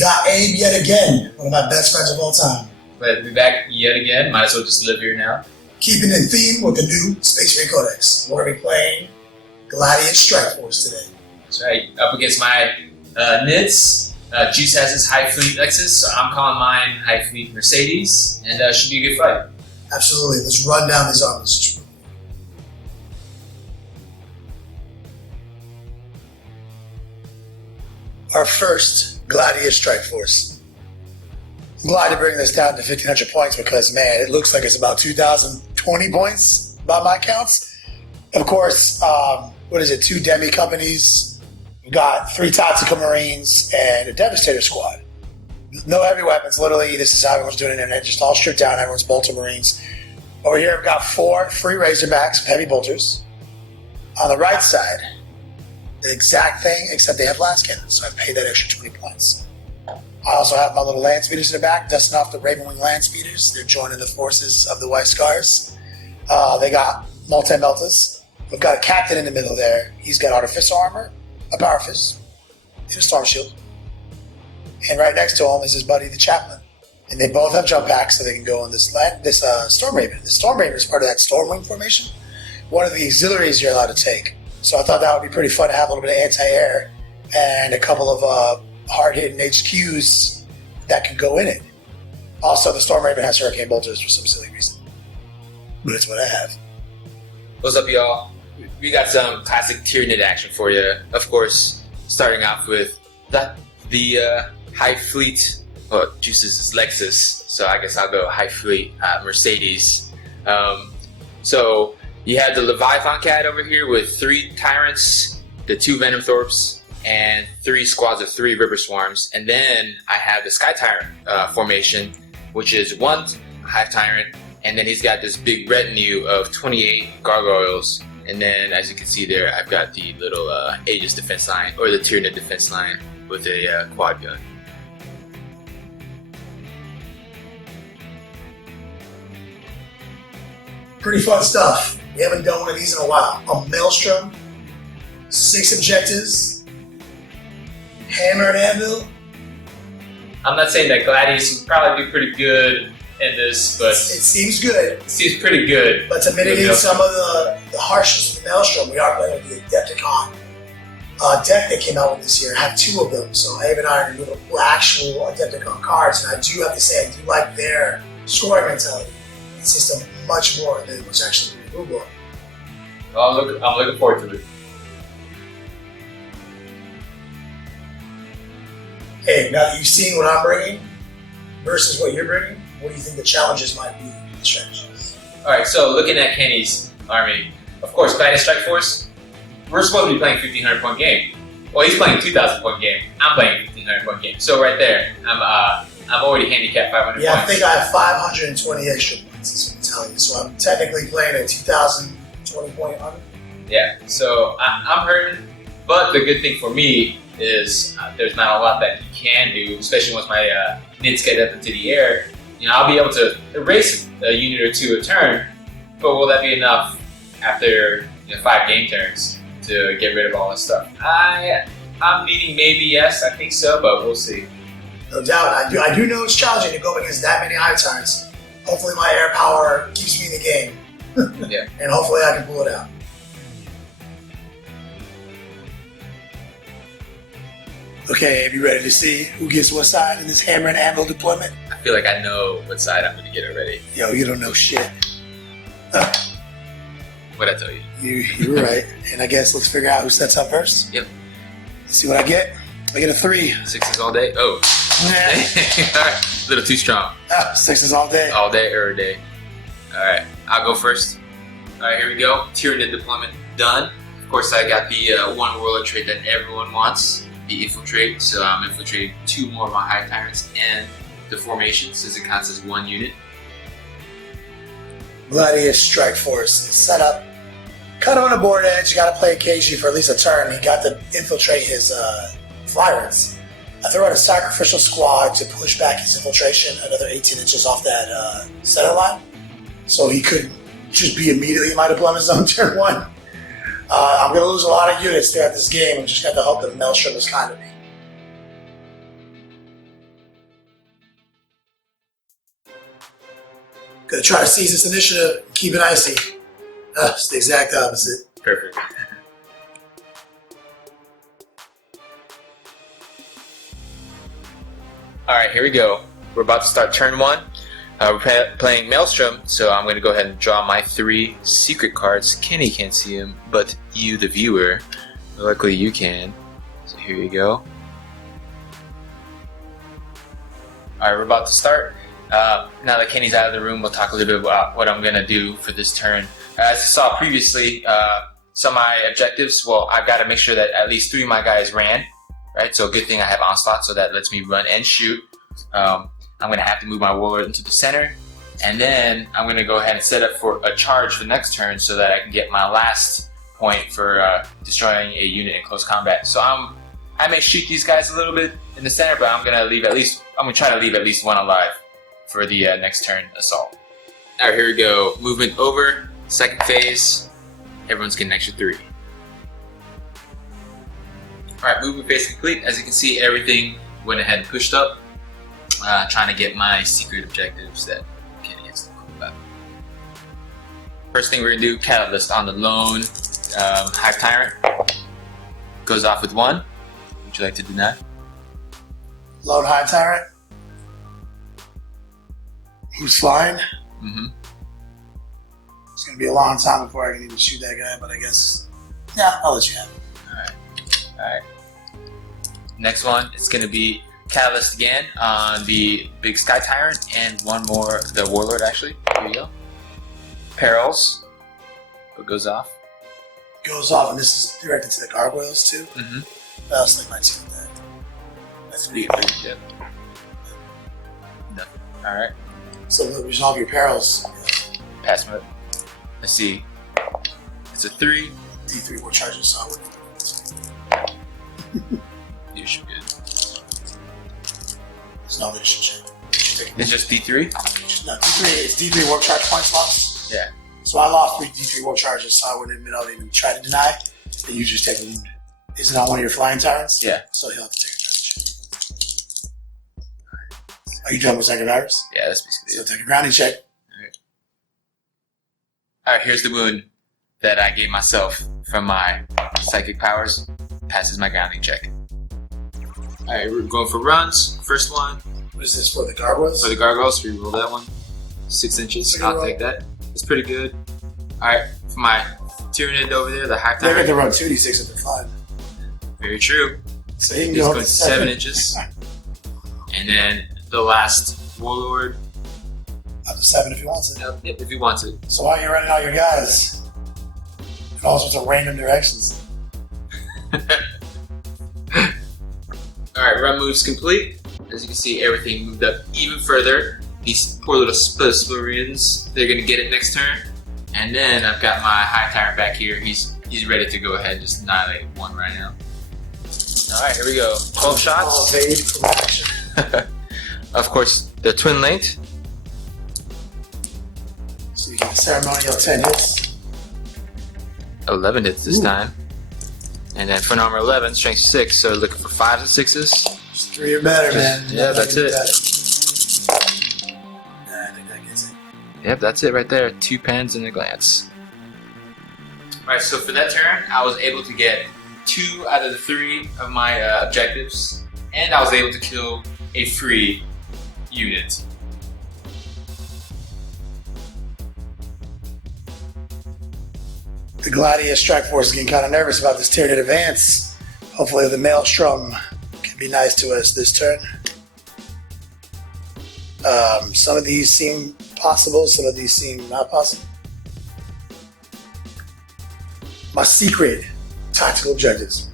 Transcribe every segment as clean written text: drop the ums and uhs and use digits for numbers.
Got Abe yet again, one of my best friends of all time. Glad to be back yet again. Might as well just live here now. Keeping in theme with the new Space Marine Codex. We're going to be playing Gladius Strike Force today. That's right. Up against my Nids. Juice has his High Fleet Lexus, so I'm calling mine High Fleet Mercedes, and should be a good fight. Absolutely. Let's run down these armies. Our first Gladius Strike Force. I'm glad to bring this down to 1,500 points because, man, it looks like it's about 2,020 points by my counts. Of course, 2 demi companies. We've got 3 tactical marines and a devastator squad. No heavy weapons, literally. This is how everyone's doing it, and just all stripped down. Everyone's bolter marines. Over here, we've got 4 free razorbacks with heavy bolters. On the right side, the exact thing, except they have blast cannons, so I've paid that extra 20 points. I also have my little land speeders in the back, dusting off the Ravenwing land speeders. They're joining the forces of the White Scars. They got multi-meltas. We've got a captain in the middle there. He's got artificial armor, a power fist, and a storm shield. And right next to him is his buddy, the chaplain. And they both have jump packs, so they can go on this Storm Raven. The Storm Raven is part of that Stormwing formation, one of the auxiliaries you're allowed to take. So I thought that would be pretty fun to have a little bit of anti-air and a couple of hard-hitting HQs that could go in it. Also, the Storm Raven has Hurricane Bolters for some silly reason. But it's what I have. What's up, y'all? We got some classic Tyranid action for you. Of course, starting off with the High Fleet. Well, Juice's is Lexus, so I guess I'll go High Fleet Mercedes. So you have the Leviathan Cat over here with 3 Tyrants, the 2 Venom Thorps, and 3 squads of 3 River Swarms. And then I have the Sky Tyrant formation, which is 1 Hive Tyrant, and then he's got this big retinue of 28 Gargoyles. And then, as you can see there, I've got the little Aegis defense line, or the Tyranid defense line, with a quad gun. Pretty fun stuff. We haven't done one of these in a while. A Maelstrom, 6 objectives, Hammer and Anvil. I'm not saying that Gladius would probably be pretty good in this, but it seems good. It seems pretty good. But to mitigate some of the harshness of the Maelstrom, we are playing with the Adepticon deck that came out with this year. I have 2 of them, so Abe and I are doing actual Adepticon cards, and I do have to say, I do like their scoring mentality. It's just much more than what's actually in the rulebook. I'm looking forward to it. Hey, now that you've seen what I'm bringing versus what you're bringing, what do you think the challenges might be in the strategies? Alright, so looking at Kenny's army, of course, Gladius Strike Force, we're supposed to be playing 1,500 point game. Well, he's playing 2,000 point game. I'm playing 1,500 point game. So right there, I'm already handicapped 500 points. Yeah, I think I have 520 extra points, is what I'm telling you. So I'm technically playing a 2,020 point army. Yeah, so I'm hurting, but the good thing for me is there's not a lot that he can do, especially once my Nids get up into the air. You know, I'll be able to erase a unit or 2 a turn, but will that be enough after 5 game turns to get rid of all this stuff? I'm meaning maybe yes, I think so, but we'll see. No doubt. I do know it's challenging to go up against that many Hive Tyrants. Hopefully my air power keeps me in the game. Yeah. And hopefully I can pull it out. Okay, are you ready to see who gets what side in this Hammer and Anvil deployment? I feel like I know what side I'm going to get already. Yo, you don't know shit. What'd I tell you? You were right. And I guess let's figure out who sets up first. Yep. Let's see what I get. I get a 3. 6s all day? Oh. Alright, a little too strong. 6s all day. All day, every day. Alright, I'll go first. Alright, here we go. Tyranid deployment done. Of course, I got the one warlord trait that everyone wants, the infiltrate. So I'm infiltrating 2 more of my Hive Tyrants and the formation, since it counts as 1 unit. Gladius Strike Force is set up. Cut on the board edge. You got to play KG for at least a turn. He got to infiltrate his Flyrants. I throw out a sacrificial squad to push back his infiltration another 18 inches off that center line, so he could just be immediately in my deployment zone turn 1. I'm going to lose a lot of units throughout this game. I'm just going to hope that Maelstrom is kind to me. Gonna try to seize this initiative, keep it icy. It's the exact opposite. Perfect. Alright, here we go. We're about to start turn 1. We're playing Maelstrom, so I'm going to go ahead and draw my 3 secret cards. Kenny can't see them, but you, the viewer, luckily you can. So here you go. Alright, we're about to start. Now that Kenny's out of the room, we'll talk a little bit about what I'm going to do for this turn. As you saw previously, some of my objectives, well, I've got to make sure that at least 3 of my guys ran, right? So a good thing I have Onslaught, so that lets me run and shoot. I'm going to have to move my Warlord into the center, and then I'm going to go ahead and set up for a charge for the next turn so that I can get my last point for destroying a unit in close combat. So I may shoot these guys a little bit in the center, but I'm going to try to leave at least 1 alive for the next turn assault. Alright, here we go. Movement over, second phase. Everyone's getting an extra 3. Alright, movement phase complete. As you can see, everything went ahead and pushed up. Trying to get my secret objectives that Kenny has to know about. First thing we're going to do, Catalyst on the lone Hive Tyrant. Goes off with 1. Would you like to deny? Lone Hive Tyrant. Who's flying? Mm-hmm. It's going to be a long time before I can even shoot that guy, but I guess, yeah, I'll let you have it. Alright. Next one, it's going to be Catalyst again on the big Sky Tyrant, and 1 more, the Warlord actually. Here you go. Perils. What goes off? Goes off, and this is directed to the gargoyles too. Mm-hmm. I was thinking my team with that. That's Pretty pretty good. Yep. Nothing. Alright. So resolve your perils. Pass mode. Let's see. It's a 3. D3 will charge us all. You should be good. There's no leadership check. It's just D3? No, D3 is D3 warp charge points lost. Yeah. So I lost 3 D3 warp charges, so I wouldn't even try to deny. And you just take a wound. Is it on one of your flying tyrants? Yeah. So he'll have to take a grounding check. Are you done with second virus? Yeah, that's basically So it. take a grounding check. Alright, here's the wound that I gave myself from my psychic powers. Passes my grounding check. Alright, we're going for runs. First one. What is this for the gargoyles? For the gargoyles, we roll that one. 6 inches. Pretty I'll roll. take that. It's pretty good. Alright, for my Tyranid over there, the Hive They get Tyrant. to run 2d6 if they're flying. Very true. So he can He's go going 7 inches. And then the last Warlord. Up to 7 if he wants it. Yep, if he wants it. So while you're running all your guys in all sorts of random directions. Alright, run moves complete. As you can see, everything moved up even further. These poor little Spurians, they're gonna get it next turn. And then I've got my Hive Tyrant back here. He's ready to go ahead and just annihilate 1 right now. Alright, here we go. 12 shots. Evade from action. Of course, the twin length. So you get the ceremonial 10 hits. 11 hits this Ooh. time. And then for armor 11, strength 6, so looking for 5s and 6s. Just 3 or better, man. Yeah, that's it. Yeah, I think that gets it. Yep, that's it right there. 2 pens and a glance. Alright, so for that turn, I was able to get 2 out of the 3 of my objectives, and I was able to kill a free unit. The Gladius strike force is getting kind of nervous about this Tyranid advance. Hopefully the Maelstrom can be nice to us this turn. Some of these seem possible, some of these seem not possible. My secret tactical objectives.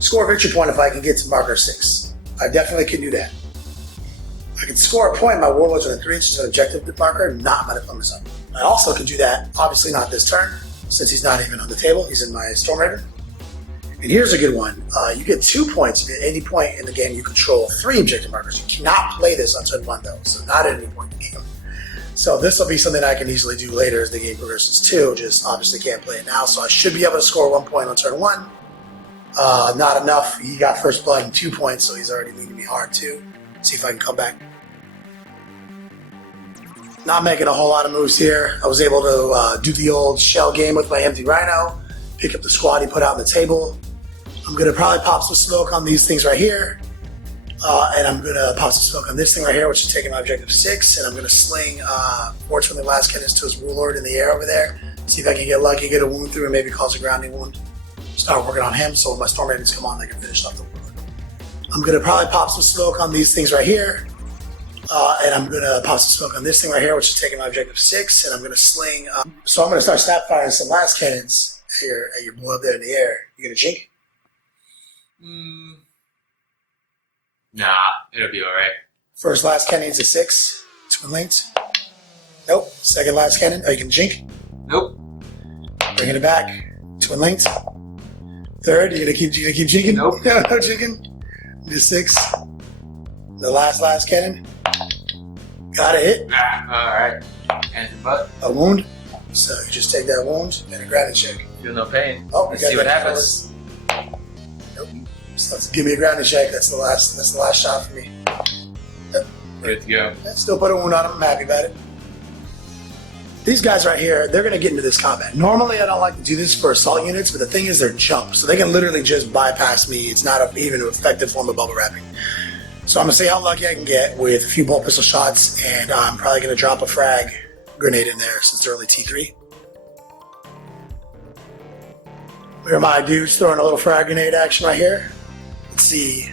Score a victory point if I can get to marker 6. I definitely can do that. I can score a point, my warlords are 3 inches of objective marker, not my diplomacy zone. I also can do that, obviously not this turn, since he's not even on the table, he's in my Storm Raider. And here's a good one. You get 2 points at any point in the game you control 3 objective markers. You cannot play this on turn 1 though, so not at any point in the game. So this will be something I can easily do later as the game progresses too, just obviously can't play it now, so I should be able to score 1 point on turn 1. Not enough, he got first blood and 2 points, so he's already leading me hard too. See if I can come back. Not making a whole lot of moves here. I was able to do the old shell game with my empty rhino, pick up the squad he put out on the table. I'm gonna probably pop some smoke on these things right here. And I'm gonna pop some smoke on this thing right here, which is taking my objective 6, and I'm gonna sling fortunately last cannons to his warlord in the air over there. See if I can get lucky, get a wound through, and maybe cause a grounding wound. Start working on him, so when my storm ravens come on, they can finish off the warlord. I'm gonna probably pop some smoke on these things right here. And I'm gonna pop some smoke on this thing right here, which is taking my objective 6, and I'm gonna sling. So I'm gonna start snap firing some last cannons at your boy up there in the air. You gonna jink? Nah, it'll be alright. First last cannon's a 6. Twin linked. Nope. Second last cannon. Oh, you can jink. Nope. Bringing it back. Twin linked. Third. You gonna keep jinking? Nope. No jinking. Do 6. The last cannon. Got a hit. Alright. Anything but. A wound. So you just take that wound and a grounding check. Feel no pain. Oh, Let's see what happens. Nope. So give me a grounding check. That's the last shot for me. Good to go. Still put a wound on him. I'm happy about it. These guys right here, they're going to get into this combat. Normally, I don't like to do this for assault units, but the thing is they're jump, so they can literally just bypass me. It's not even an effective form of bubble wrapping. So I'm going to see how lucky I can get with a few bolt pistol shots, and I'm probably going to drop a frag grenade in there since they're only T3. Here are my dudes throwing a little frag grenade action right here. Let's see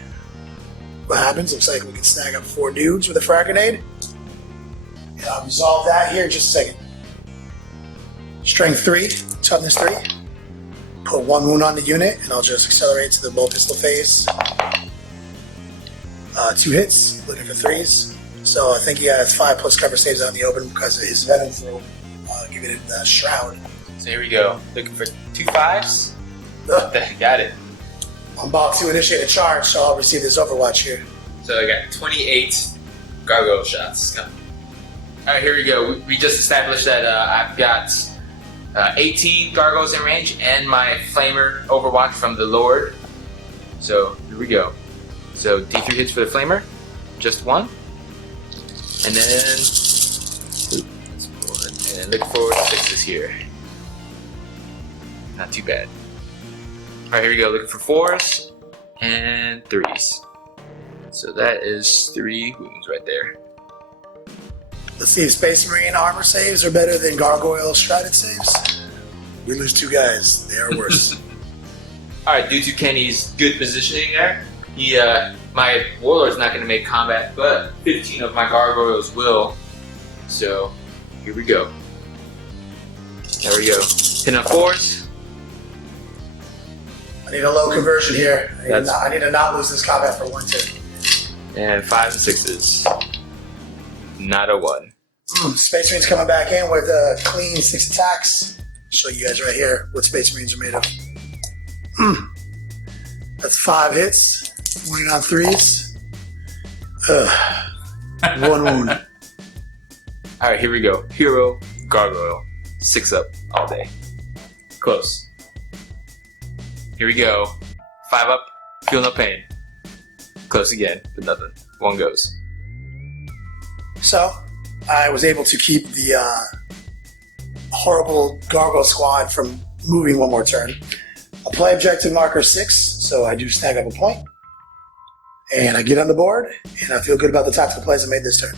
what happens. Looks like we can snag up 4 dudes with a frag grenade. And I'll resolve that here in just a second. Strength 3, toughness 3. Put 1 wound on the unit, and I'll just accelerate to the bolt pistol phase. 2 hits, looking for 3s. So I think he has 5 plus cover saves out in the open because of his venom throw, giving it the shroud. So here we go. Looking for 2 5s. Got it. I'm about to initiate a charge, so I'll receive this overwatch here. So I got 28 gargoyle shots coming. Alright, here we go. We just established that I've got 18 gargoyles in range and my flamer overwatch from the Lord. So here we go. So D3 hits for the flamer, just 1. And then, that's 1. And then look for 6s here. Not too bad. Alright, here we go. Looking for 4s and 3s. So that is 3 wounds right there. Let's see if Space Marine armor saves are better than Gargoyle Strided saves. We lose 2 guys. They are worse. Alright, due to Kenny's good positioning there, my Warlord's not going to make combat, but 15 of my Gargoyles will. So, here we go. There we go. 10 on 4s. I need a low conversion here. I need to not lose this combat for 1 turn. And 5 and 6s. Not a 1. Space Marines coming back in with a clean 6 attacks. Show you guys right here what Space Marines are made of. That's 5 hits. 1 on 3s. 1 wound. Alright, here we go. Hero, Gargoyle. 6 up all day. Close. Here we go. 5 up, feel no pain. Close again, but nothing. 1 goes. So, I was able to keep the horrible Gargoyle squad from moving 1 more turn. I play objective marker 6, so I do snag up a point. And I get on the board, and I feel good about the tactical plays I made this turn.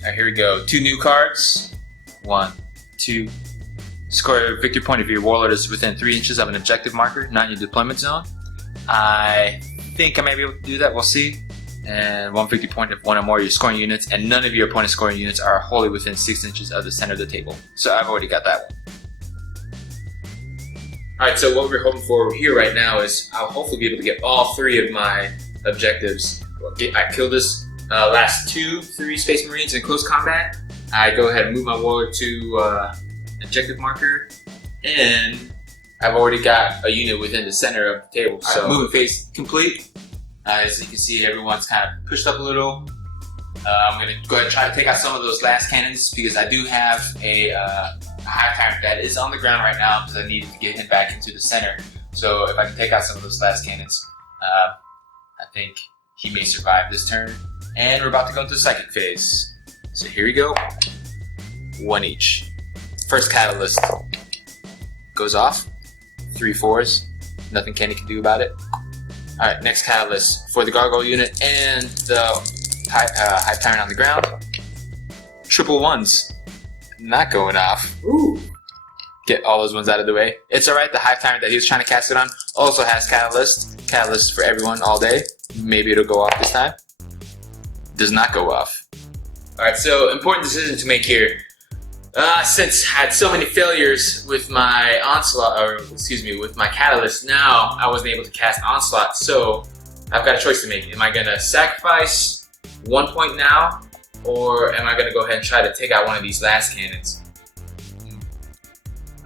Alright, here we go. 2 new cards. 1, 2. Score a victory point if your warlord is within 3 inches of an objective marker, not in your deployment zone. I think I may be able to do that, we'll see. And 1 victory point if 1 or more of your scoring units, and none of your opponent's scoring units are wholly within 6 inches of the center of the table. So I've already got that one. Alright, so what we're hoping for here right now is I'll hopefully be able to get all 3 of my objectives. I kill this last 3 Space Marines in close combat. I go ahead and move my warlord to objective marker, and I've already got a unit within the center of the table. So moving phase complete. As you can see, everyone's kind of pushed up a little. I'm going to go ahead and try to take out some of those last cannons because I do have a high tyrant that is on the ground right now because I needed to get him back into the center. So if I can take out some of those last cannons, I think he may survive this turn. And we're about to go into the psychic phase. So here we go. 1 each. First catalyst goes off. 3 4s. Nothing Kenny can do about it. Alright, next catalyst for the gargoyle unit and the Hive Tyrant on the ground. Triple 1s. Not going off. Ooh. Get all those ones out of the way. It's alright, the Hive Tyrant that he was trying to cast it on also has catalyst. Catalyst for everyone all day. Maybe it'll go off this time. Does not go off. Alright, so important decision to make here. Since I had so many failures with my with my catalyst, now I wasn't able to cast onslaught, so I've got a choice to make. Am I gonna sacrifice 1 point now, or am I gonna go ahead and try to take out one of these last cannons?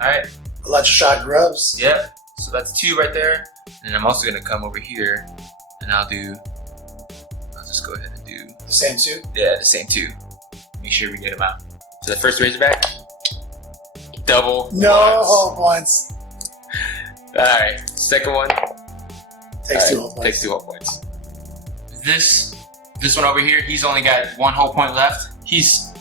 Alright. Electroshock grubs. Yep. So that's 2 right there. And I'm also gonna come over here and I'll just go ahead and do The same 2? the same 2. Make sure we get them out. So the first Razorback, double. No ones. whole points. Alright, second one. Takes 2 whole points. Takes 2 whole points. This one over here, he's only got 1 whole point left. He's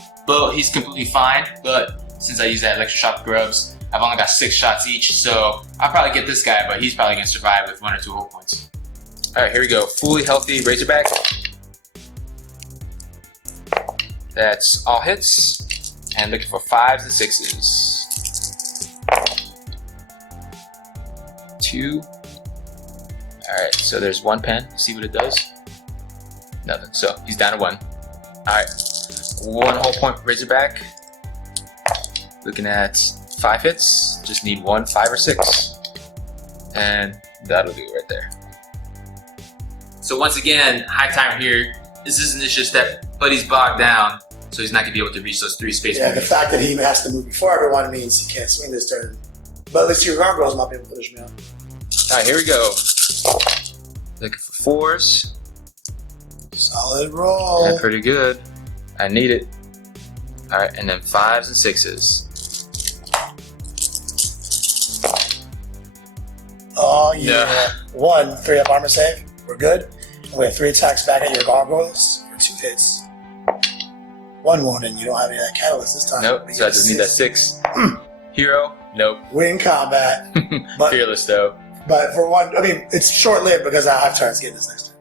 completely fine, but since I use that electroshock grubs, I've only got 6 shots each, so I'll probably get this guy, but he's probably gonna survive with 1 or 2 whole points. Alright, here we go. Fully healthy Razorback. That's all hits. And looking for 5s and 6s. 2. Alright, so there's 1 pen. See what it does? Nothing. So he's down to 1. Alright. 1 whole point Razorback. Looking at 5 hits. Just need 1, 5, or 6. And that'll do it right there. So once again, Hive Tyrant here. This is an issue step, but he's bogged down. So he's not going to be able to reach those 3 space Yeah, points. the fact that he has to move before everyone means he can't swing this turn. But at least your gargoyles might be able to finish me out. Alright, here we go. Looking for 4s. Solid roll. Yeah, pretty good. I need it. Alright, and then 5s and 6s. Oh yeah. Yeah. 1 3-up armor save. We're good. We have 3 attacks back at your gargoyles for 2 hits. 1 wound, and you don't have any of that catalyst this time. Nope, so I just need that 6. Hero? Nope. Win combat. But, Fearless though. but for 1, I mean, it's short-lived because I have turns getting this next turn.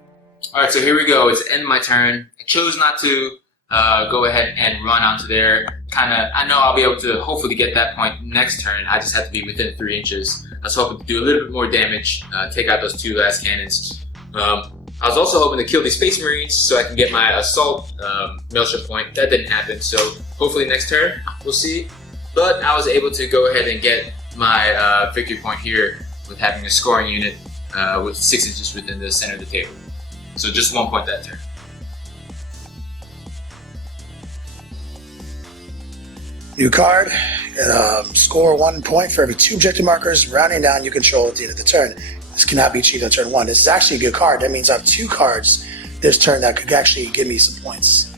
Alright, so here we go. It's the end of my turn. I chose not to go ahead and run onto there. I know I'll be able to hopefully get that point next turn. I just have to be within 3 inches. I was hoping to do a little bit more damage, take out those 2 last cannons. I was also hoping to kill these Space Marines so I can get my Assault Maelstrom point. That didn't happen, so hopefully next turn, we'll see. But I was able to go ahead and get my victory point here with having a scoring unit with 6 inches within the center of the table. So just 1 point that turn. New card. Score 1 point for every 2 objective markers rounding down you control at the end of the turn. This cannot be cheated on turn 1. This is actually a good card. That means I have 2 cards this turn that could actually give me some points.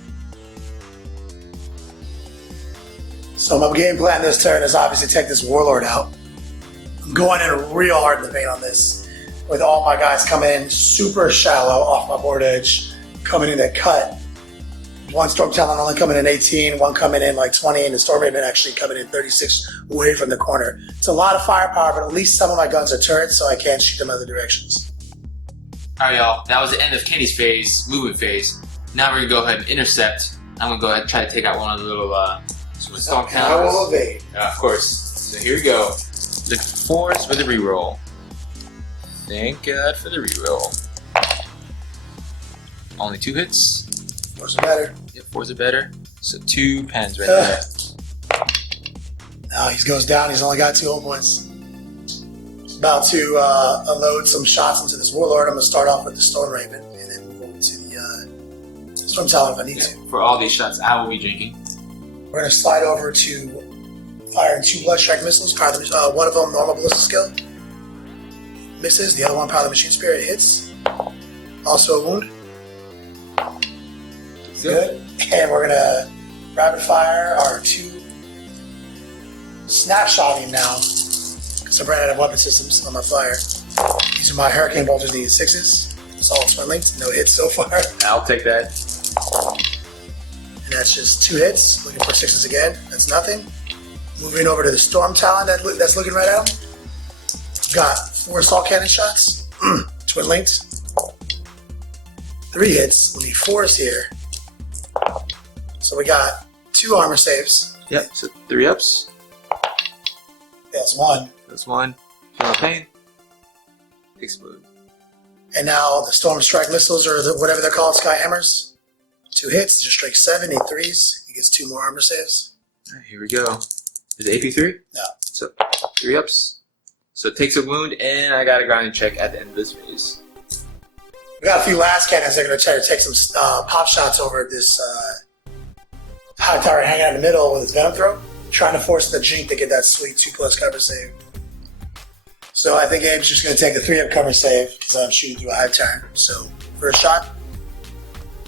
So my game plan this turn is obviously take this Warlord out. I'm going in real hard in the paint on this, with all my guys coming in super shallow off my board edge, coming in at cut. 1 Storm Talon only coming in 18, 1 coming in like 20, and the Storm Raven actually coming in 36 away from the corner. It's a lot of firepower, but at least some of my guns are turrets, so I can shoot them other directions. Alright y'all, that was the end of Kenny's phase, movement phase. Now we're going to go ahead and intercept. I'm going to go ahead and try to take out one of the little Storm And I will Talons. evade. Of course. So here we go. Look for 4s for the reroll. Thank God for the reroll. Only 2 hits. 4s are better. Yeah, 4s are better. So 2 pens right there. Now he goes down. He's only got 2 home points. About to unload some shots into this Warlord. I'm going to start off with the Storm Raven and then move over to the Storm Talon if I need to. For all these shots, I will be drinking. We're going to slide over to firing 2 Bloodstrike missiles. One of them normal ballistic skill. Misses. The other one, Power of the Machine Spirit, hits. Also a wound. Good. And we're going to rapid fire our 2 snapshotting now. Because I ran out of weapon systems on my flyer. These are my Hurricane Bolters, needed 6s. It's all twin linked, no hits so far. I'll take that. And that's just 2 hits. Looking for 6s again. That's nothing. Moving over to the Storm Talon that's looking right at him. Got 4 assault cannon shots. Twin linked. 3 hits. We need 4s here. So we got 2 armor saves. Yep, so 3 ups. That's 1. That's 1. Feel no pain. Explode. And now the Storm Strike missiles, or whatever they're called, Sky Hammers. 2 hits, just strike 7, need 3s. He gets 2 more armor saves. Alright, here we go. Is it AP 3? No. So 3 ups. So it takes a wound, and I got a grounding check at the end of this phase. We got a few last cannons that are going to try to take some pop shots over this high tower hanging out in the middle with his Venom Throw, trying to force the Jink to get that sweet 2+ cover save. So I think Abe's just going to take the 3-up cover save because I'm shooting through a high turn. So first shot,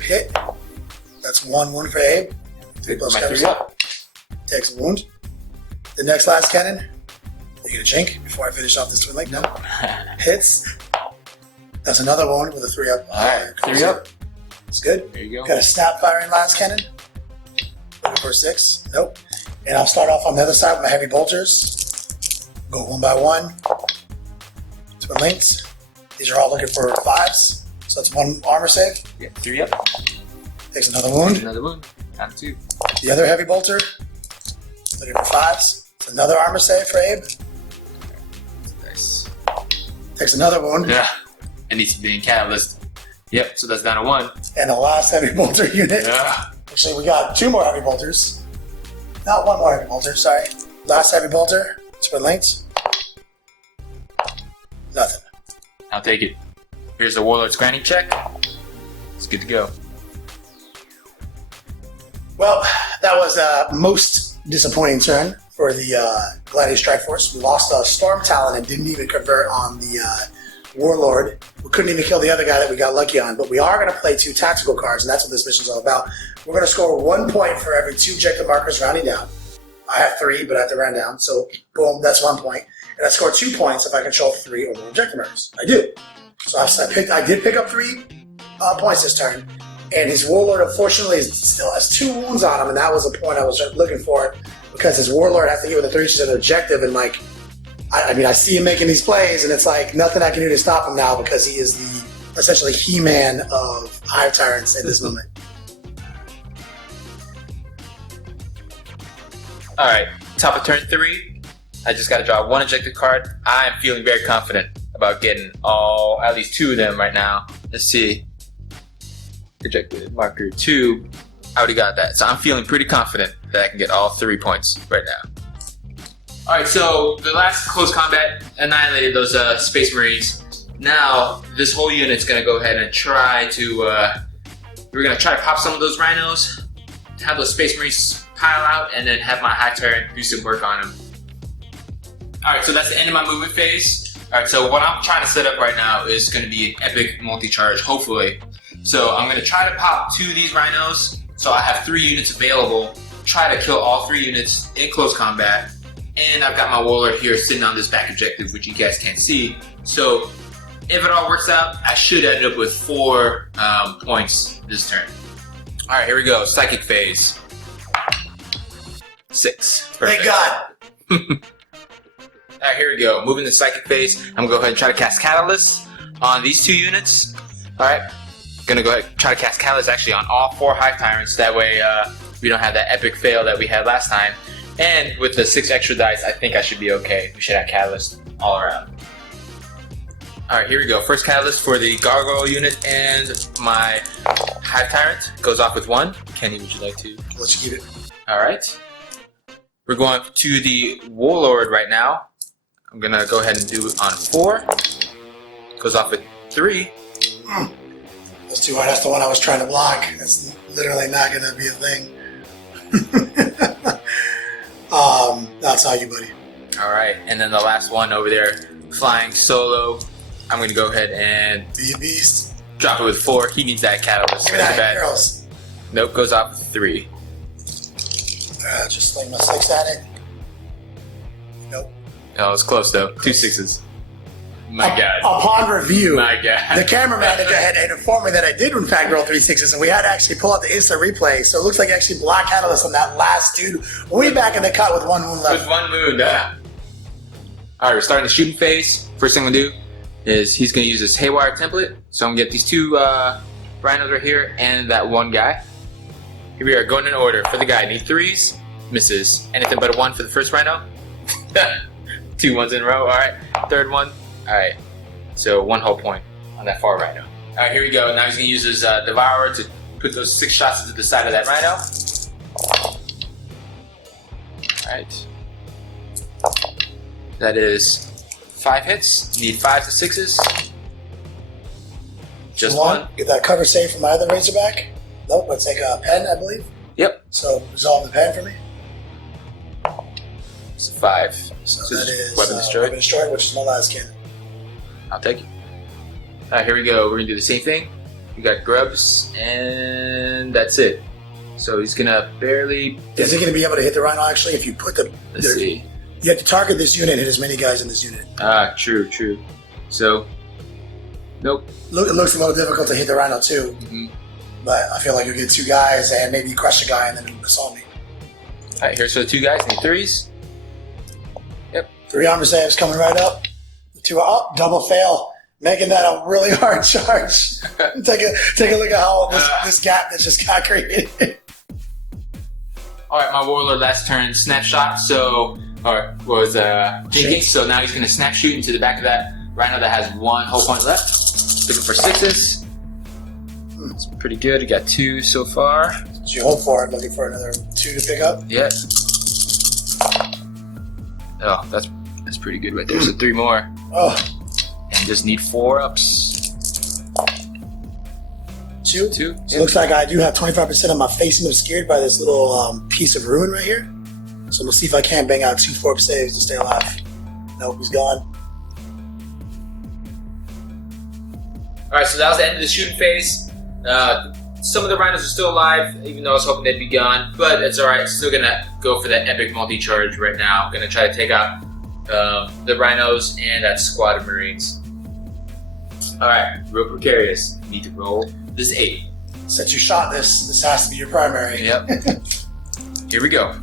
hit. That's 1 wound for Abe. 3+ cover save. Takes a wound. The next last cannon, you get a Jink before I finish off this twin link. No. Hits. That's another wound with a 3-up. Alright, 3-up. It's good. There you go. Got a snap firing last cannon. Looking for a 6. Nope. And I'll start off on the other side with my heavy bolters. Go 1 by 1. Twin links. These are all looking for 5s. So that's 1 armor save. Yeah, 3 up. Takes another wound. Another wound. Time 2. The other heavy bolter. Looking for 5s. It's another armor save for Abe. Nice. Takes another wound. Yeah. It needs to be in Catalyst. Yep, so that's down to 1. And the last heavy bolter unit. Yeah. Actually, we got 2 more heavy bolters. Not 1 more heavy bolter, sorry. Last heavy bolter. Twin links. Nothing. I'll take it. Here's the Warlord's grounding check. It's good to go. Well, that was a most disappointing turn for the Gladius Strike Force. We lost a Storm Talon and didn't even convert on the Warlord. We couldn't even kill the other guy that we got lucky on, but we are going to play 2 tactical cards, and that's what this mission's all about. We're going to score 1 point for every 2 objective markers rounding down. I have 3, but I have to round down, so boom, that's 1 point. And I score 2 points if I control 3 or more objective markers. I do. So I did pick up 3 points this turn, and his Warlord, unfortunately, still has 2 wounds on him, and that was the point I was looking for, because his Warlord has to get with a 3 to the objective, and like, I mean, I see him making these plays, and it's like nothing I can do to stop him now because he is the essentially He-Man of Hive Tyrants at this moment. Alright, top of turn 3. I just got to draw 1 objective card. I'm feeling very confident about getting at least 2 of them right now. Let's see. Objective marker 2. I already got that. So I'm feeling pretty confident that I can get all 3 points right now. Alright, so the last close combat annihilated those Space Marines. Now, this whole unit's going to go ahead and try to... we're going to try to pop some of those Rhinos, have those Space Marines pile out, and then have my high turret do some work on them. Alright, so that's the end of my movement phase. Alright, so what I'm trying to set up right now is going to be an epic multi-charge, hopefully. So I'm going to try to pop 2 of these Rhinos, so I have 3 units available. Try to kill all 3 units in close combat. And I've got my Warlord here sitting on this back objective, which you guys can't see. So if it all works out, I should end up with 4 points this turn. Alright, here we go. Psychic phase. 6. Perfect. Thank God. Alright, here we go. Moving to Psychic phase. I'm going to go ahead and try to cast Catalyst on these 2 units. Alright. Gonna go ahead and try to cast Catalyst actually on all 4 Hive Tyrants. That way we don't have that epic fail that we had last time. And with the 6 extra dice, I think I should be okay. We should have Catalyst all around. Alright, here we go. First Catalyst for the Gargoyle unit, and my Hive Tyrant goes off with 1. Kenny, would you like to? Let's keep it. Alright. We're going to the Warlord right now. I'm gonna go ahead and do it on 4. Goes off with 3. That's too hard. That's the one I was trying to block. That's literally not going to be a thing. That's all you, buddy. Alright, and then the last one over there, flying solo. I'm going to go ahead and Be a beast. drop it with 4. He needs that Catalyst. Give me Really that, bad. girls. Nope, goes off with 3. Just sling my 6 at it. Nope. Oh, it's close though. 2 6s. My God. Upon review, My God. the camera manager had informed me that I did in fact roll 3 6s, and we had to actually pull out the instant replay. So it looks like actually Black handled us on that last dude way back in the cut with 1 wound left. With 1 wound. Alright, we're starting the shooting phase. First thing I'm going to do is he's going to use this Haywire template. So I'm going to get these 2 rhinos right here and that 1 guy. Here we are, going in order. For the guy, need 3s. Misses. Anything but a 1 for the first rhino. 2 ones in a row. Alright, third one. Alright, so 1 whole point on that far rhino. Alright, here we go. Now he's going to use his Devourer to put those 6 shots to the side of that rhino. Alright. That is 5 hits. Need 5s to 6s. Just 1. Get that cover save from my other Razorback. Nope, let's take a pen, I believe. Yep. So resolve the pen for me. It's a 5. So that is Weapon destroyed. Weapon destroyed, which is my last skin. I'll take it. Alright, here we go. We're going to do the same thing. We got grubs, and that's it. So he's going to barely... Is he going to be able to hit the Rhino, actually, if you put the... Let's see. You have to target this unit and hit as many guys in this unit. Ah, true. So, nope. It looks a little difficult to hit the Rhino, too. Mm-hmm. But I feel like you'll get 2 guys, and maybe you crush a guy, and then assault me. Alright, here's for the 2 guys. Need 3s. Yep. 3 armor saves coming right up. 2 up, double fail. Making that a really hard charge. take a look at how this gap that just got created. Alright, my Warlord last turn snapshot, so... was thinking, so now he's going to snap shoot into the back of that Rhino that has 1 whole point left. Looking for 6s. It's pretty good. We got 2 so far. Did you hold for it? Looking for another 2 to pick up? Yeah. Oh, that's pretty good right there. So 3 more. Oh. And just need 4 ups. 2? 2. So it looks like I do have 25% of my face obscured by this little piece of ruin right here. So we'll see if I can bang out 2 4-up saves to stay alive. Nope, he's gone. Alright, so that was the end of the shooting phase. Some of the rhinos are still alive, even though I was hoping they'd be gone. But it's alright, still gonna go for that epic multi-charge right now. I'm gonna try to take out the rhinos and that squad of marines. Alright, real precarious. Need to roll this 8. Since you shot this has to be your primary. Yep. Here we go.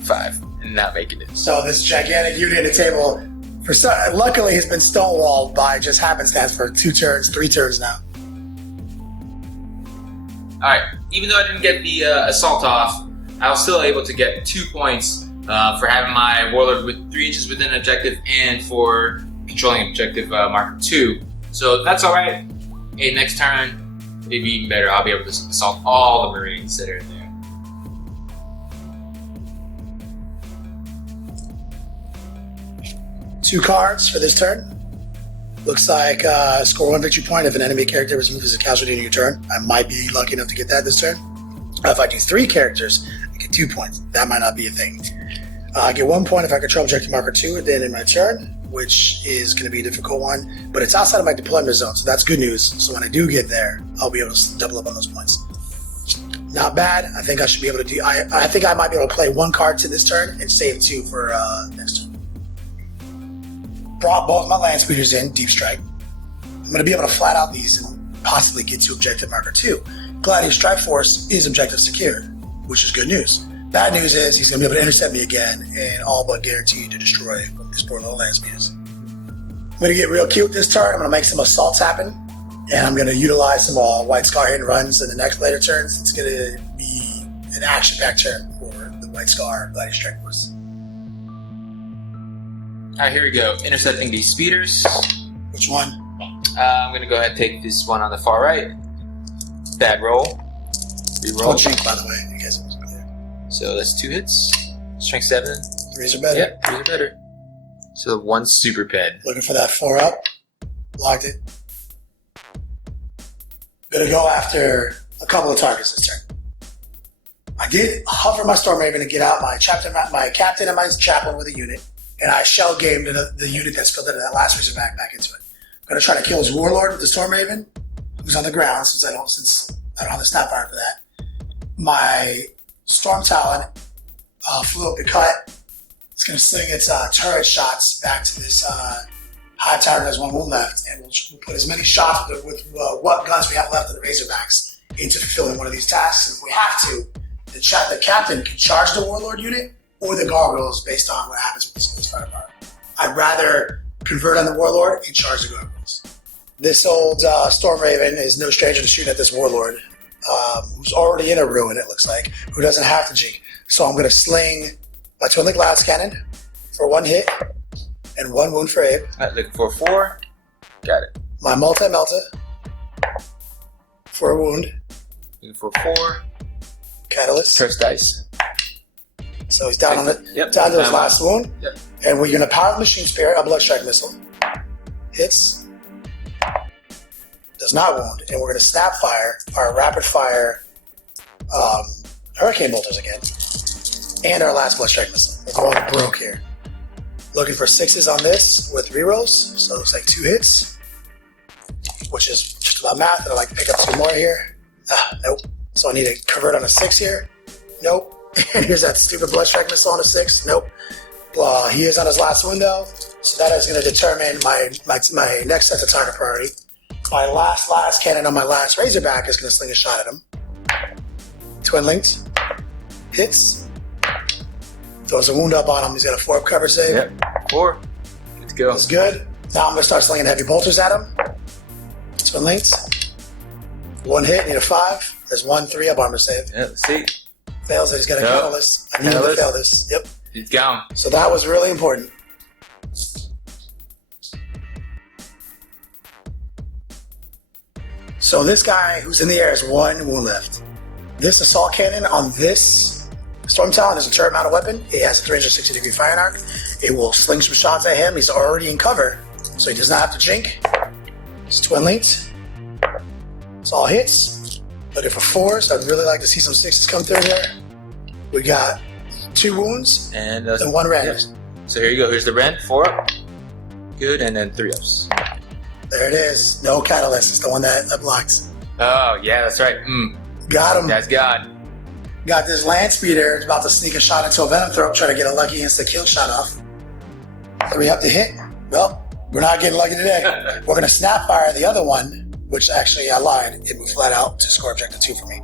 5, and not making it. So this gigantic unit at the table, luckily has been stonewalled by just happenstance for 2 turns, 3 turns now. Alright, even though I didn't get the assault off, I was still able to get 2 points for having my Warlord with 3 inches within an objective and for controlling objective marker 2. So that's alright. Hey, next turn, maybe even better, I'll be able to assault all the Marines that are in there. Two cards for this turn. Looks like score 1 victory point if an enemy character was moved as a casualty in your turn. I might be lucky enough to get that this turn. If I do 3 characters, I get 2 points. That might not be a thing. I get 1 point if I control objective marker 2 at the end of my turn, which is going to be a difficult one, but it's outside of my deployment zone, so that's good news. So when I do get there, I'll be able to double up on those points. Not bad. I think I should be able to do. I think I might be able to play 1 card to this turn and save 2 for next turn. Brought both my land speeders in, deep strike. I'm going to be able to flat out these and possibly get to objective marker 2. Gladius Strike Force is objective secured, which is good news. Bad news is he's going to be able to intercept me again and all but guaranteed to destroy from these poor little land speeders. I'm going to get real cute this turn. I'm going to make some assaults happen, and I'm going to utilize some White Scar hit and runs in the next later turns. It's going to be an action-packed turn for the White Scar Gladius Strike Force. Alright, here we go. Intercepting these speeders. Which one? I'm going to go ahead and take this one on the far right. Bad roll. Reroll. Chink, by the way, in case it wasn't clear. So that's 2 hits. Strength 7. 3s are better. Yep, 3s are better. So 1 super ped. Looking for that 4 up. Locked it. Gonna go after a couple of targets this turn. I did hover my Storm Raven to get out my captain and my chaplain with a unit, and I shell gamed the unit that's filled into that last Razorback back into it. I'm gonna try to kill his Warlord with the Storm Raven, who's on the ground since I don't have the Snapfire for that. My Storm Talon flew up the cut. It's gonna sling its turret shots back to this Hive Tyrant has 1 wound left, and we'll put as many shots with what guns we have left in the Razorbacks into fulfilling one of these tasks. And if we have to, the captain can charge the Warlord unit or the Gargoyles based on what happens with this firepower. I'd rather convert on the Warlord and charge the Gargoyles. This old Storm Raven is no stranger to shooting at this Warlord, who's already in a ruin, it looks like, who doesn't have to jink. So I'm going to sling my Twin Link Glass Cannon for 1 hit and 1 wound for Abe. Alright, looking for 4. Got it. My Melta for a wound. Looking for 4. Catalyst. Curse dice. So he's down on it. Yep. Down to his last wound. Yep. And we're going to power the Machine Spirit, a Blood Strike Missile. Hits. Does not wound. And we're going to Snap Fire our Rapid Fire Hurricane Bolters again. And our last Blood Strike Missile. We're going broke here. Looking for 6s on this with rerolls. So it looks like 2 hits, which is just about math. And I like to pick up 2 more here. Nope. So I need to convert on a 6 here. Nope. And here's that stupid Blood Strike Missile on a 6. Nope. He is on his last window. So that is going to determine my next set of target priority. My last cannon on my last Razorback is going to sling a shot at him. Twin linked. Hits. Throws a wound up on him. He's got a 4-up cover save. Yep. 4. Good to go. That's good. Now I'm going to start slinging heavy bolters at him. Twin linked. 1 hit, need a 5. There's 1 3-up armor save. Yeah, let's see. Fails it. He's got a catalyst. I need him to fail this. Yep. He's gone. So that was really important. So this guy who's in the air has 1 wound left. This assault cannon on this Storm Talon is a turret mounted weapon. It has a 360-degree firing arc. It will sling some shots at him. He's already in cover, so he does not have to jink. It's twin linked. It's all hits. Looking for 4s. I'd really like to see some 6s come through here. We got 2 wounds and 1 rend. Yeah. So here you go. Here's the rend. 4 up. Good, and then 3 ups. There it is. No catalyst. It's the one that blocks. Oh, yeah, that's right. Got him. That's God. Got this land speeder. It's about to sneak a shot into a venom throat, try to get a lucky insta-kill shot off. 3 up to hit. Well, we're not getting lucky today. We're going to snap fire the other one, which actually I lied. It moved flat out to score objective 2 for me.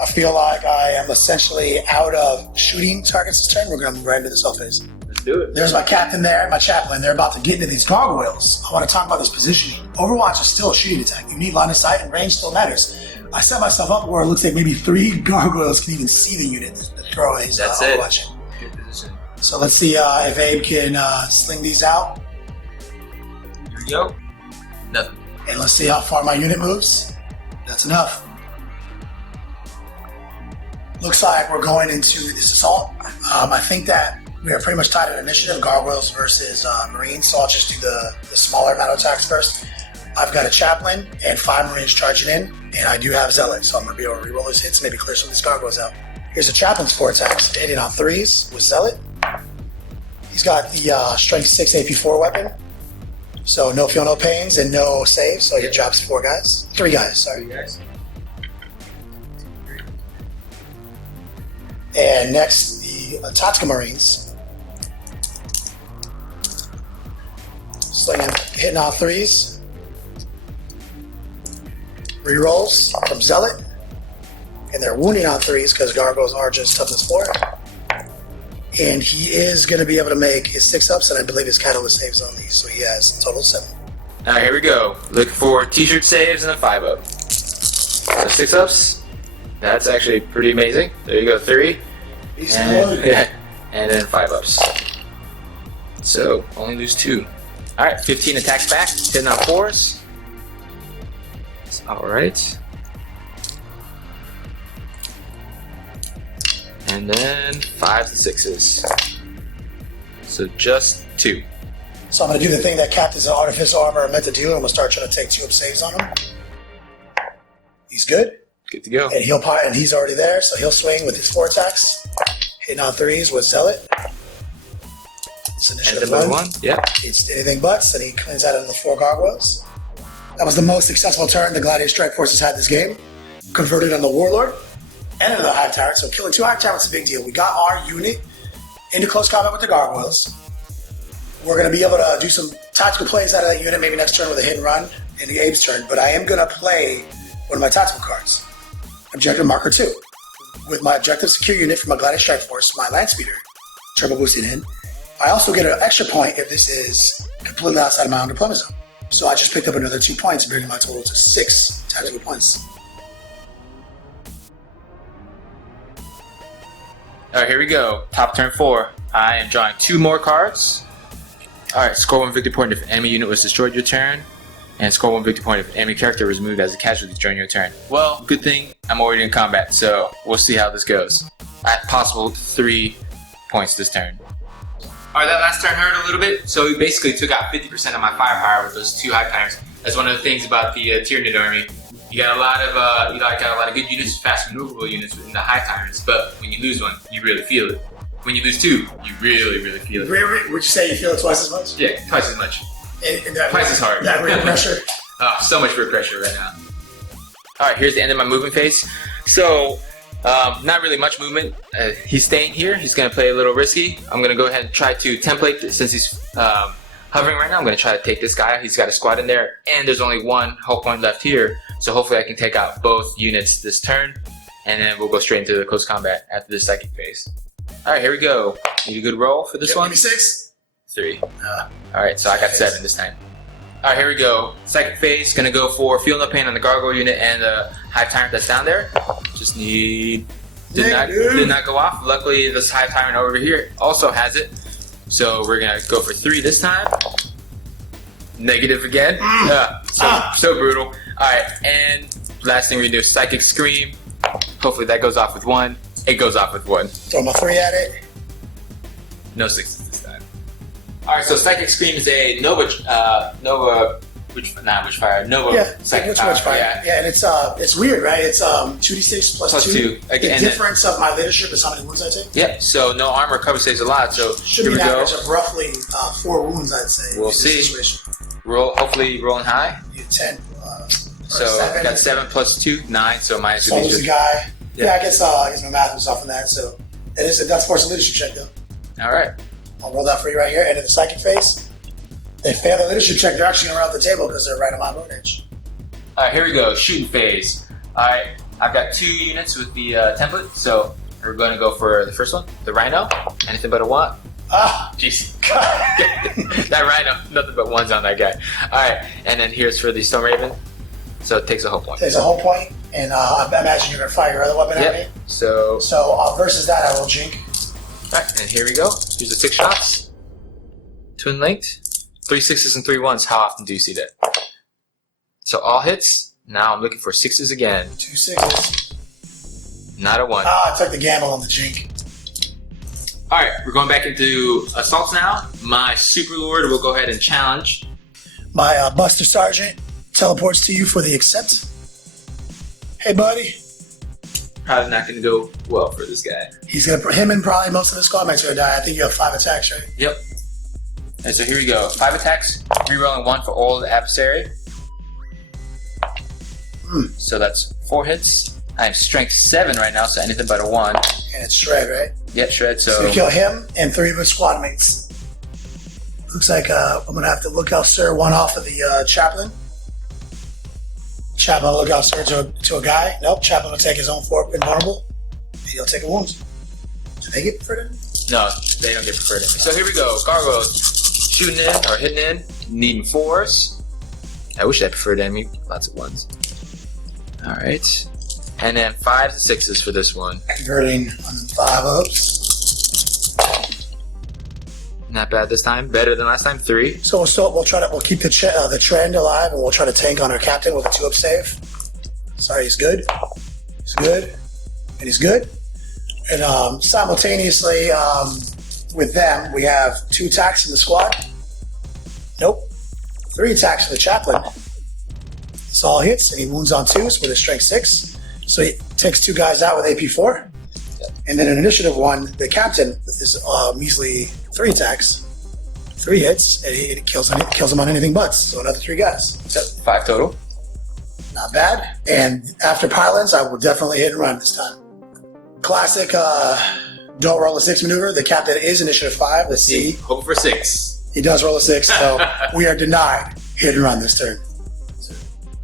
I feel like I am essentially out of shooting targets this turn. We're going to move right into the self phase. Let's do it. There's my captain there, my chaplain. They're about to get into these gargoyles. I want to talk about this positioning. Overwatch is still a shooting attack. You need line of sight, and range still matters. I set myself up where it looks like maybe 3 gargoyles can even see the unit to throw his Overwatch in. Good position. So let's see if Abe can sling these out. Here we go. Nothing. And let's see how far my unit moves. That's enough. Looks like we're going into this assault. I think that we are pretty much tied at initiative, gargoyles versus marines, so I'll just do the smaller amount of attacks first. I've got a chaplain and 5 marines charging in, and I do have zealot, so I'm going to be able to reroll his hits, maybe clear some of these gargoyles out. Here's a chaplain's 4 attacks, hitting on 3s with zealot. He's got the strength 6 AP4 weapon, so no feel no pains and no saves, so he drops 3 guys. And next, the Tactical Marines. Slinging, hitting on 3s. Rerolls from Zealot. And they're wounding on 3s because Gargoyles are just toughness 4. And he is going to be able to make his 6 ups, and I believe his catalyst saves on these, so he has a total of 7. Alright, here we go. Look for t-shirt saves and a 5 up. So 6 ups. That's actually pretty amazing. There you go, 3. And then 5 ups. So only lose 2. Alright, 15 attacks back, 10 on 4s. Alright. And then 5s and 6s. So just 2. So I'm going to do the thing that Captains and Artificer Armor are meant to do. I'm going to start trying to take 2 up saves on him. He's good. Good to go. And he's already there, so he'll swing with his 4 attacks. Hitting on 3s with Zealot. It's initiative 1. Yep. It's anything buts, and he cleans out into the 4 gargoyles. That was the most successful turn the Gladius Strike Force has had this game. Converted on the Warlord and into the Hive Tyrant. So killing 2 Hive Tyrants is a big deal. We got our unit into close combat with the gargoyles. we're going to be able to do some tactical plays out of that unit, maybe next turn with a hit and run in the Abe's turn. But I am going to play one of my tactical cards, Objective Marker 2. With my Objective Secure unit from my Gladius Strike Force, my Land Speeder, turbo boosting in. I also get an extra point if this is completely outside of my own deployment zone. So I just picked up another 2 points, bringing my total to 6 tactical points. All right, here we go. Top turn 4. I am drawing 2 more cards. All right, score 1 victory point if an enemy unit was destroyed your turn, and score 1 victory point if an enemy character was moved as a casualty during your turn. Well, good thing I'm already in combat, so we'll see how this goes. At possible 3 points this turn. All right, that last turn hurt a little bit, so we basically took out 50% of my firepower with those 2 high tyrants. That's one of the things about the Tyranid army. You got a lot of good units, fast maneuverable units within the high tyrants, but when you lose one, you really feel it. When you lose 2, you really, really feel it. Would you say you feel it twice as much? Yeah, twice as much. Twice as hard. That real pressure? Oh, so much real pressure right now. All right, here's the end of my movement phase. So, not really much movement. He's staying here. He's going to play a little risky. I'm going to go ahead and try to template this, since he's hovering right now. I'm going to try to take this guy. He's got a squad in there, and there's only 1 hull point left here. So hopefully I can take out both units this turn, and then we'll go straight into the close combat after this psychic phase. All right, here we go. Need a good roll for this one? Give me 6. 3. All right, so I got 7 this time. All right, here we go. Psychic phase, gonna go for Feel No Pain on the Gargoyle unit and the High Tyrant that's down there. Just need... Did not go off. Luckily, this High Tyrant over here also has it. So we're gonna go for 3 this time. Negative again. So brutal. All right, and last thing we do is Psychic Scream. Hopefully that goes off with 1. It goes off with 1. Throw my 3 at it. No 6s this time. All right, so Psychic Scream is a Nova Psychic Power. Yeah, and it's weird, right? It's 2d6 plus 2. Again, the difference of my leadership is how many wounds I take. Yep. So no armor cover saves a lot. So should be an average of roughly 4 wounds, I'd say. We'll see. Hopefully rolling high. 10. So 7. Got 7 plus 2, 9. So minus 2. So there's a guy. Yeah, I guess my math was off on that. So that's force a leadership check though. All right. I'll roll that for you right here. And in the psychic phase, they fail the leadership check. They're actually going to round the table because they're right on my moon edge. All right, here we go. Shooting phase. All right, I've got 2 units with the template. So we're going to go for the first one, the Rhino. Anything but a 1. Ah, jeez. That Rhino, nothing but 1s on that guy. All right, and then here's for the Stone Raven. So it takes a whole point. Takes a whole point, and I imagine you're going to fire your other weapon at me. So versus that, I will jink. All right, and here we go. Here's the 6 shots. Twin linked. 3 6s and 3 1s. How often do you see that? So all hits. Now I'm looking for 6s again. 2 6s. Not a 1. I took the gamble on the jink. All right, we're going back into assaults now. My Super Lord will go ahead and challenge. My Buster Sergeant teleports to you for the accept. Hey, buddy. Probably not going to go well for this guy. Him and probably most of his squad mates are going to die. I think you have 5 attacks, right? Yep. And so here we go. 5 attacks, rerolling 1 for all the adversary. So that's 4 hits. I have strength 7 right now, so anything but a 1. And it's shred, right? Yep, shred. So you kill him and 3 of his squad mates. Looks like I'm going to have to look out, sir, 1 off of the chaplain. Chaplain will look out, sir, to a guy. Nope, Chaplain will take his own 4 invulnerable. And he'll take a wound. Do they get preferred enemy? No, they don't get preferred enemy. So here we go. Gargoyles shooting in or hitting in, needing 4s. I wish I had preferred enemy. Lots of 1s. All right. And then 5s and 6s for this one. Converting on 5 ups. Not bad this time. Better than last time. 3. So we'll keep the trend alive, and we'll try to tank on our captain with a 2-up save. Sorry, he's good. He's good, and he's good. And simultaneously, with them, we have 2 attacks in the squad. Nope. 3 attacks for the chaplain. It's all hits, and he wounds on 2s with a strength 6. So he takes 2 guys out with AP 4. And then in initiative 1, the captain with his measly 3 attacks, 3 hits, and it kills him on anything but. So another 3 guys. So 5 total. Not bad. And after pylons, I will definitely hit and run this time. Classic don't roll a 6 maneuver. The captain is initiative 5. Let's see. Hope for 6. He does roll a 6, so we are denied hit and run this turn.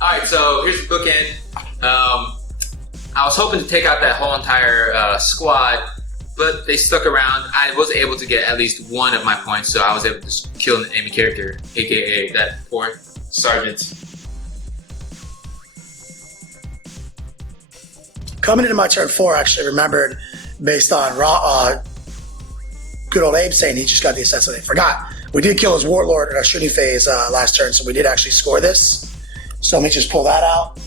Alright, so here's the bookend. I was hoping to take out that whole entire squad, but they stuck around. I was able to get at least one of my points, so I was able to kill an enemy character, aka that poor sergeant. Coming into my turn 4, I actually remembered, based on good old Abe saying he just got the assassinate. Forgot. We did kill his warlord in our shooting phase last turn, so we did actually score this. So let me just pull that out.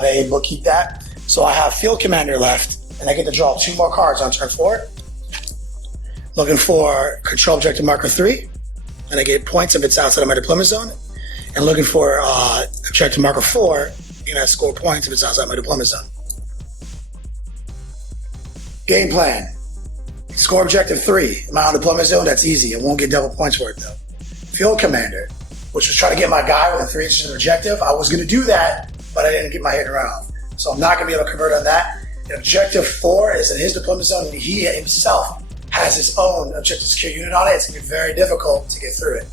They will keep that. So I have field commander left, and I get to draw 2 more cards on turn 4. Looking for control objective marker 3, and I get points if it's outside of my deployment zone. And looking for objective marker 4, and I score points if it's outside my deployment zone. Game plan. Score objective 3. Am I on deployment zone? That's easy. I won't get double points for it though. Field commander, which was trying to get my guy within 3 inches of objective. I was going to do that, but I didn't get my hit and run off. So I'm not going to be able to convert on that. And objective 4 is in his deployment zone, and he himself has his own objective secure unit on it. It's going to be very difficult to get through it.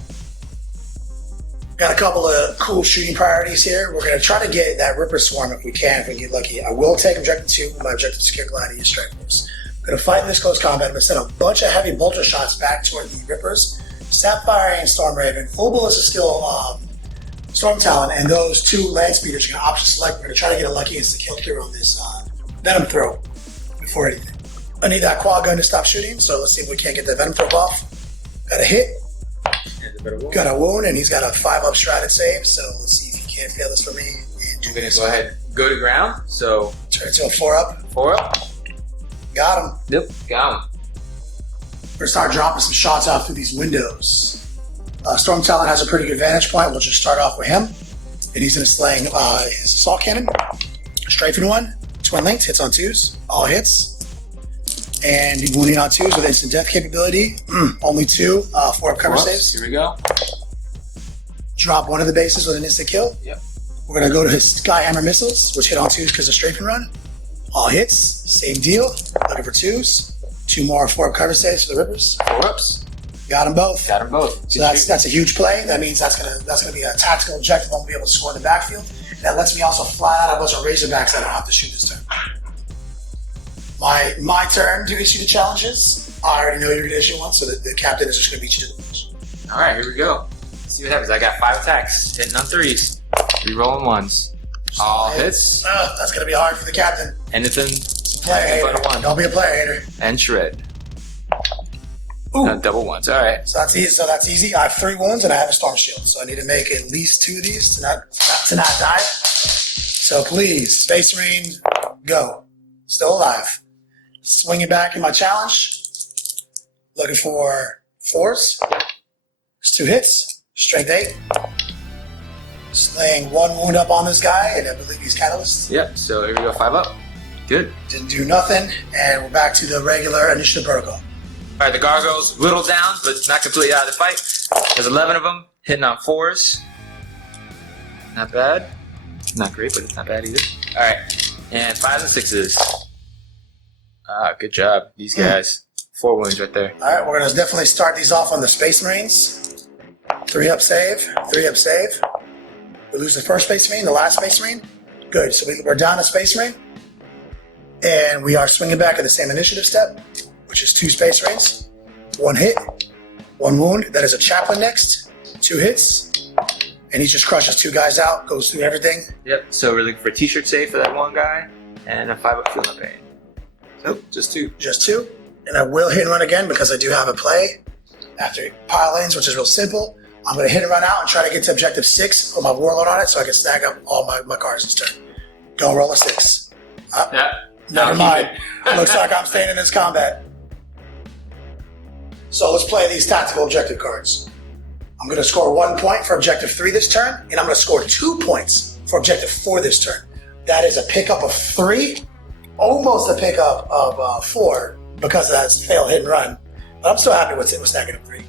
Got a couple of cool shooting priorities here. We're going to try to get that Ripper Swarm if we can, if we get lucky. I will take objective 2 with my objective secure Gladius strike force. I'm going to fight in this close combat. I'm going to send a bunch of heavy bolter shots back toward the Rippers. Sapphire and Storm Raven, full ballistic skill Storm Talon, and those 2 land speeders are going to option select. We're going to try to get a lucky insta kill through on this Venom Throw before anything. I need that quad gun to stop shooting, so let's see if we can't get that Venom Throw off. Got a hit. Got a wound, and he's got a 5-up stratted save, so let's see if he can't fail this for me. I'm going to go ahead go to ground, so... Turn it to a 4-up. 4-up. Got him. Yep, got him. We're going to start dropping some shots out through these windows. Storm Talon has a pretty good vantage point. We'll just start off with him. And he's going to sling his assault cannon. Strafing 1. Twin linked. Hits on 2s. All hits. And he's wounding on 2s with instant death capability. Only 2 4-up cover saves. Here we go. Drop 1 of the bases with an instant kill. Yep. We're going to go to his Skyhammer missiles, which hit on 2s because of strafing run. All hits. Same deal. Looking for 2s. 2 more 4-up cover saves for the Rippers. 4-ups. Got them both. Got them both. So that's a huge play. That means that's gonna be a tactical objective. I won't be able to score in the backfield. And that lets me also fly out a bunch of Razorbacks that I don't have to shoot this turn. My turn to issue the challenges. I already know you're gonna issue one, so the captain is just gonna beat you to the punch. All right, here we go. Let's see what happens. I got 5 attacks, hitting on 3s, 3 rolling 1s. All hits. That's gonna be hard for the captain. Anything Player hater. but a 1. Don't be a player hater. And shred. Ooh. Double 1s. All right. So that's easy. I have 3 wounds and I have a storm shield, so I need to make at least 2 of these to not die. So please, Space Marine, go. Still alive. Swinging back in my challenge. Looking for 4s. There's 2 hits. Strength 8. Slaying 1 wound up on this guy, and I believe he's Catalyst. Yep. So here we go. 5 up. Good. Didn't do nothing, and we're back to the regular initiative protocol. All right, the gargoyles whittled down, but not completely out of the fight. There's 11 of them hitting on 4s. Not bad. Not great, but it's not bad either. All right, and 5s and 6s. Good job, these guys. 4 wounds right there. All right, we're gonna definitely start these off on the Space Marines. 3-up save, 3-up save. We lose the first Space Marine, the last Space Marine. Good, so we're down a Space Marine. And we are swinging back at the same initiative step, which is 2 Space Marines. 1 hit, 1 wound. That is a chaplain next. 2 hits. And he just crushes 2 guys out, goes through everything. Yep, so we're looking for a t-shirt save for that 1 guy, and a 5-up feel no pain. So, just 2. Just 2. And I will hit and run again because I do have a play after pile lanes, which is real simple. I'm going to hit and run out and try to get to objective 6 with my warlord on it so I can stack up all my cards this turn. Go roll a 6. Up. Yeah. Never mind. Looks like I'm staying in this combat. So let's play these tactical objective cards. I'm going to score 1 point for objective 3 this turn, and I'm going to score 2 points for objective 4 this turn. That is a pickup of 3, almost a pickup of 4 because of that failed hit and run. But I'm still happy with stacking up 3.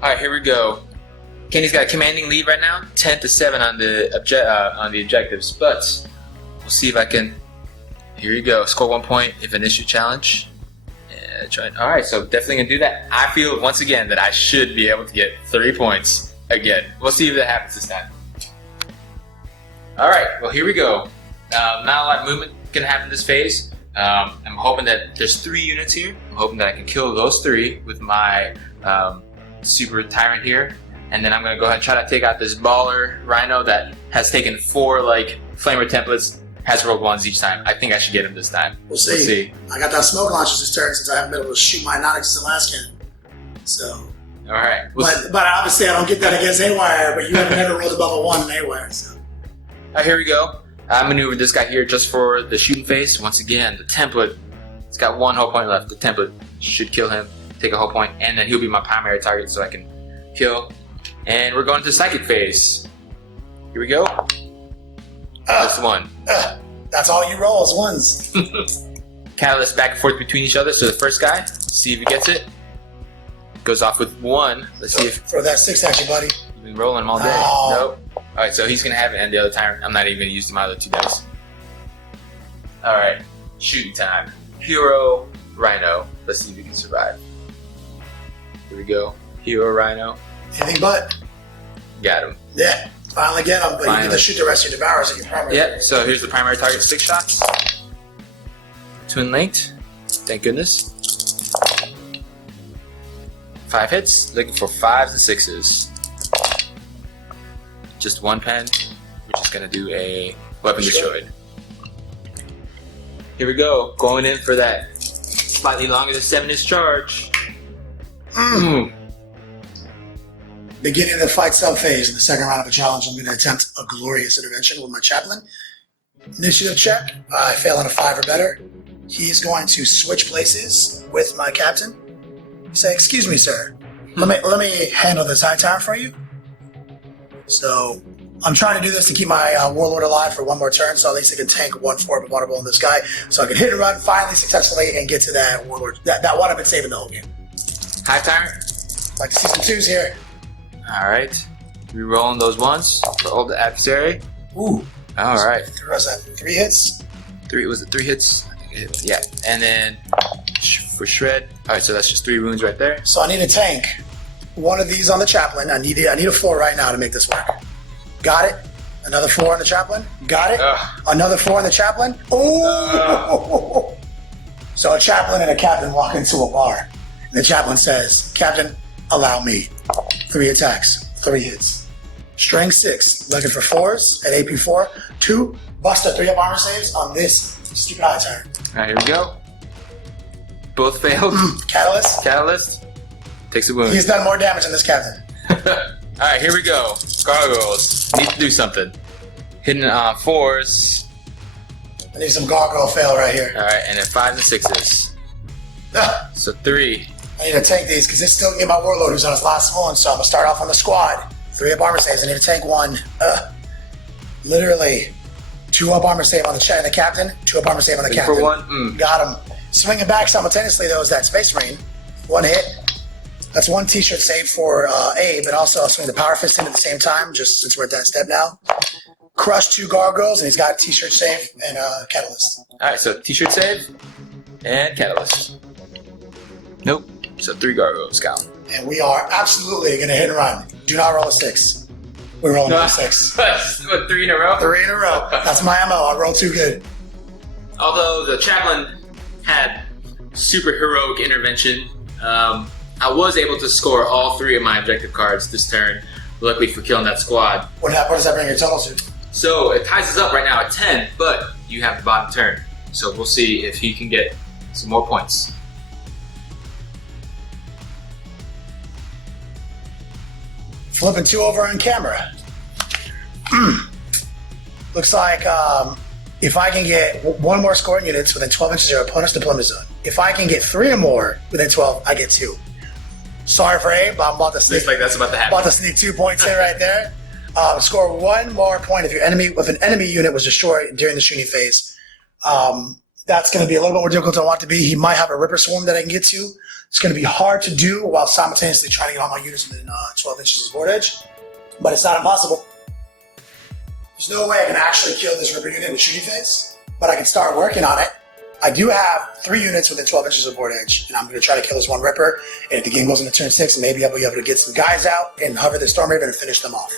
All right, here we go. Kenny's got a commanding lead right now, 10-7 on the objectives, but we'll see if I can. Here you go. Score 1 point if an issue challenge. That's right. All right, so definitely gonna do that. I feel once again that I should be able to get 3 points again. We'll see if that happens this time. All right, well here we go. Not a lot of movement can happen this phase. I'm hoping that there's 3 units here. I'm hoping that I can kill those 3 with my super tyrant here, and then I'm gonna go ahead and try to take out this baller rhino that has taken 4 like flamer templates. Has rolled 1s each time. I think I should get him this time. We'll see. I got that smoke launcher this turn since I haven't been able to shoot my non-existent last cannon. So. All right. But obviously I don't get that against A-Wire, but you have never rolled above a 1 in A-Wire. So. All right, here we go. I maneuvered this guy here just for the shooting phase. Once again, the template, it's got 1 hull point left. The template should kill him, take a hull point, and then he'll be my primary target so I can kill. And we're going to the psychic phase. Here we go. Just 1. That's all you roll is 1s. Catalyst back and forth between each other. So the first guy, see if he gets it. Goes off with 1. Let's see if... Throw that 6 at you, buddy. You've been rolling him all day. Oh. Nope. Alright, so he's going to have it, and the other tyrant, I'm not even going to use my other 2 dice. Alright, shooting time. Hero, Rhino. Let's see if we can survive. Here we go. Hero, Rhino. Anything but. Got him. Yeah. Finally get them, but you get to shoot the rest of your devourers at your primary. Yep, so here's the primary target, 6 shots. Twin linked. Thank goodness. 5 hits. Looking for 5s and 6s. Just 1 pen. We're just going to do a weapon destroyed. Here we go. Going in for that slightly longer than 7-inch charge. Beginning of the fight sub-phase in the second round of a challenge, I'm going to attempt a glorious intervention with my chaplain. Initiative check. I fail on a 5 or better. He's going to switch places with my captain. Say, excuse me, sir. Let me handle this high tower for you. So I'm trying to do this to keep my warlord alive for 1 more turn, so at least I can tank 1 form of water blow on this guy, so I can hit and run finally successfully and get to that warlord. That one I've been saving the whole game. High tyrant. Like to see some 2s here. Alright. Re-rolling those 1s for old adversary. Ooh. Alright. Was that 3 hits? 3, was it 3 hits? I think it hit. Yeah. And then for shred. Alright, so that's just 3 wounds right there. So I need a tank. 1 of these on the chaplain. I need a 4 right now to make this work. Got it. Another 4 on the chaplain. Got it. Another 4 on the chaplain. Oh! So a chaplain and a captain walk into a bar. And the chaplain says, Captain, allow me. 3 attacks, 3 hits. Strength 6, looking for 4s at AP 4. 2, Buster 3 up armor saves on this stupid high turn. Alright, here we go. Both failed. Catalyst. Catalyst. Takes a wound. He's done more damage than this captain. Alright, here we go. Gargoyles. Need to do something. Hitting 4s. I need some gargoyle fail right here. Alright, and then 5s and 6s. So 3. I need to tank these because it's still get my warlord who's on his last one, so I'm gonna start off on the squad. 3 up armor saves. I need to tank 1. Literally 2 up armor save on the captain, 2 up armor save on the captain. For 1. Got him. Swinging back simultaneously though is that Space Marine. 1 hit. That's 1 t-shirt save for A, but also I'll swing the Power Fist in at the same time, just since we're at that step now. Crush 2 gargoyles, and he's got t-shirt save and catalyst. Alright, so t-shirt save and catalyst. Nope. So 3 gargoyles count. And we are absolutely going to hit and run. Do not roll a 6. We're rolling a 6. What, 3 in a row? 3 in a row. That's my MO. I roll too good. Although the chaplain had super heroic intervention, I was able to score all 3 of my objective cards this turn, luckily for killing that squad. What does that bring your total to? So it ties us up right now at 10, but you have the bottom turn. So we'll see if he can get some more points. Flipping 2 over on camera. Looks like if I can get 1 more scoring units within 12 inches of your opponent's deployment zone. If I can get 3 or more within 12, I get 2. Sorry for Abe, but I'm about to sneak. Looks like that's about to happen. About to sneak 2 points in right there. Score 1 more point if an enemy unit was destroyed during the shooting phase. That's going to be a little bit more difficult than I want it to be. He might have a Ripper Swarm that I can get to. It's going to be hard to do while simultaneously trying to get all my units within 12 inches of board edge, but it's not impossible. There's no way I can actually kill this Ripper unit in the shooting phase, but I can start working on it. I do have 3 units within 12 inches of board edge, and I'm going to try to kill this one Ripper. And if the game goes into turn 6, maybe I'll be able to get some guys out and hover the Storm Raven and finish them off.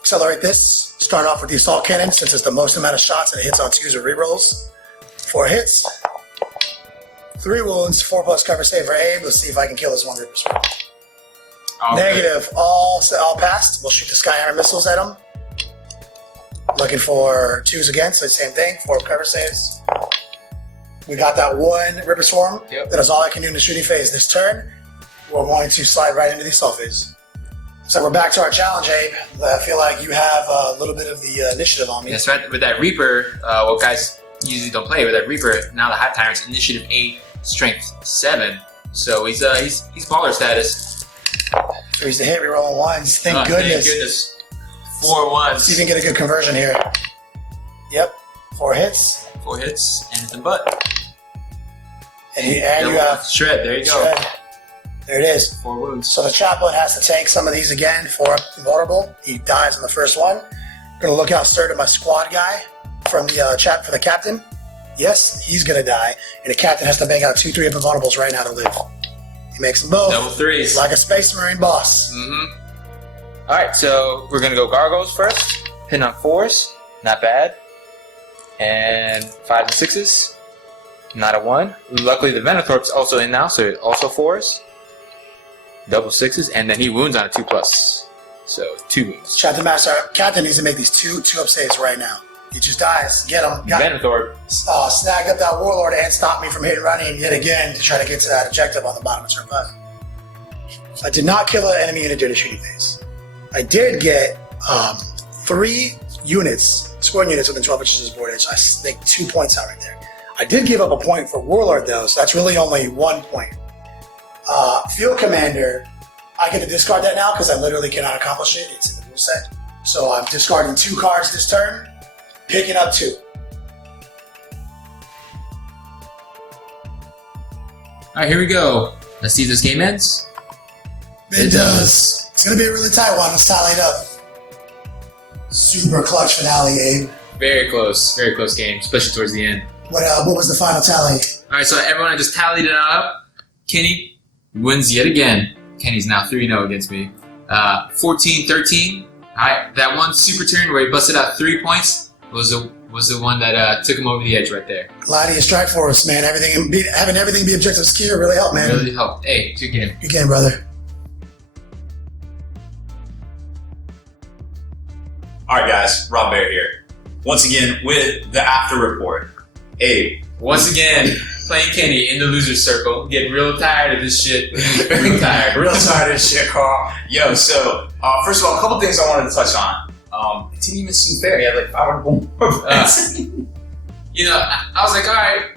Accelerate this. Start off with the Assault Cannon since it's the most amount of shots and it hits on 2s or rerolls. 4 hits. 3 wounds, 4 plus cover save for Abe. Let's see if I can kill this one Ripper Swarm. Negative. All passed. We'll shoot the Skyhammer missiles at him. Looking for 2s again, so same thing. 4 cover saves. We got that 1 Ripper Swarm. Yep. That is all I can do in the shooting phase this turn. We're going to slide right into the assault phase. So we're back to our challenge, Abe. I feel like you have a little bit of the initiative on me. That's right. With that Reaper, well, guys usually don't play with that Reaper. Now the Hive Tyrant's initiative 8, strength 7. So he's baller status. So he's the hit rerolling 1s. Thank goodness. Thank goodness. 4 ones. See if you can get a good conversion here. Yep. 4 hits. 4 hits and hit the butt. And you have shred. There you go. Shred. There it is. 4 wounds. So the chaplain has to tank some of these again. 4 up invulnerable. He dies on the first one. Gonna look out sir to my squad guy from the chat for the captain. Yes, he's gonna die. And the captain has to bang out 2, 3 up invulnerables right now to live. He makes them both. Double 3s. Like a Space Marine boss. All right, so we're gonna go Gargoyles first. Pin on 4s, not bad. And 5s and 6s, not a 1. Luckily the Venathorp's also in now, so also 4s. Double 6s, and then he wounds on a 2+. So 2 wounds. Captain Master, Captain needs to make these 2 up saves right now. He just dies. Get him. Venathorp. Snagged up that Warlord and stopped me from hitting running yet again to try to get to that objective on the bottom of turn 5. I did not kill an enemy unit during the shooting phase. I did get 3 units, scoring units within 12 inches of board edge. So I think 2 points out right there. I did give up a point for Warlord though, so that's really only 1 point. Field Commander, I get to discard that now because I literally cannot accomplish it. It's in the rule set. So I'm discarding 2 cards this turn, picking up 2. All right, here we go. Let's see if this game ends. It does. It's going to be a really tight one. Let's tally it up. Super clutch finale, Abe. Very close game, especially towards the end. What was the final tally? All right, so everyone, I just tallied it up. Kenny wins yet again. Kenny's now 3-0 against me. 14-13. All right, that one super turn where he busted out 3 points was the one that took him over the edge right there. Gladius Strike Force, man. Having everything be objective secure really helped, man. Really helped. Hey, good game. Good game, brother. All right, guys. Rob Bear here. Once again with the after report. Abe. Once again, playing Kenny in the loser's circle. Getting real tired of this shit. Real tired. Real tired of this shit, Carl. Yo, so, first of all, a couple things I wanted to touch on. It didn't even seem fair. He had like 500 more points. You know, I was like, all right.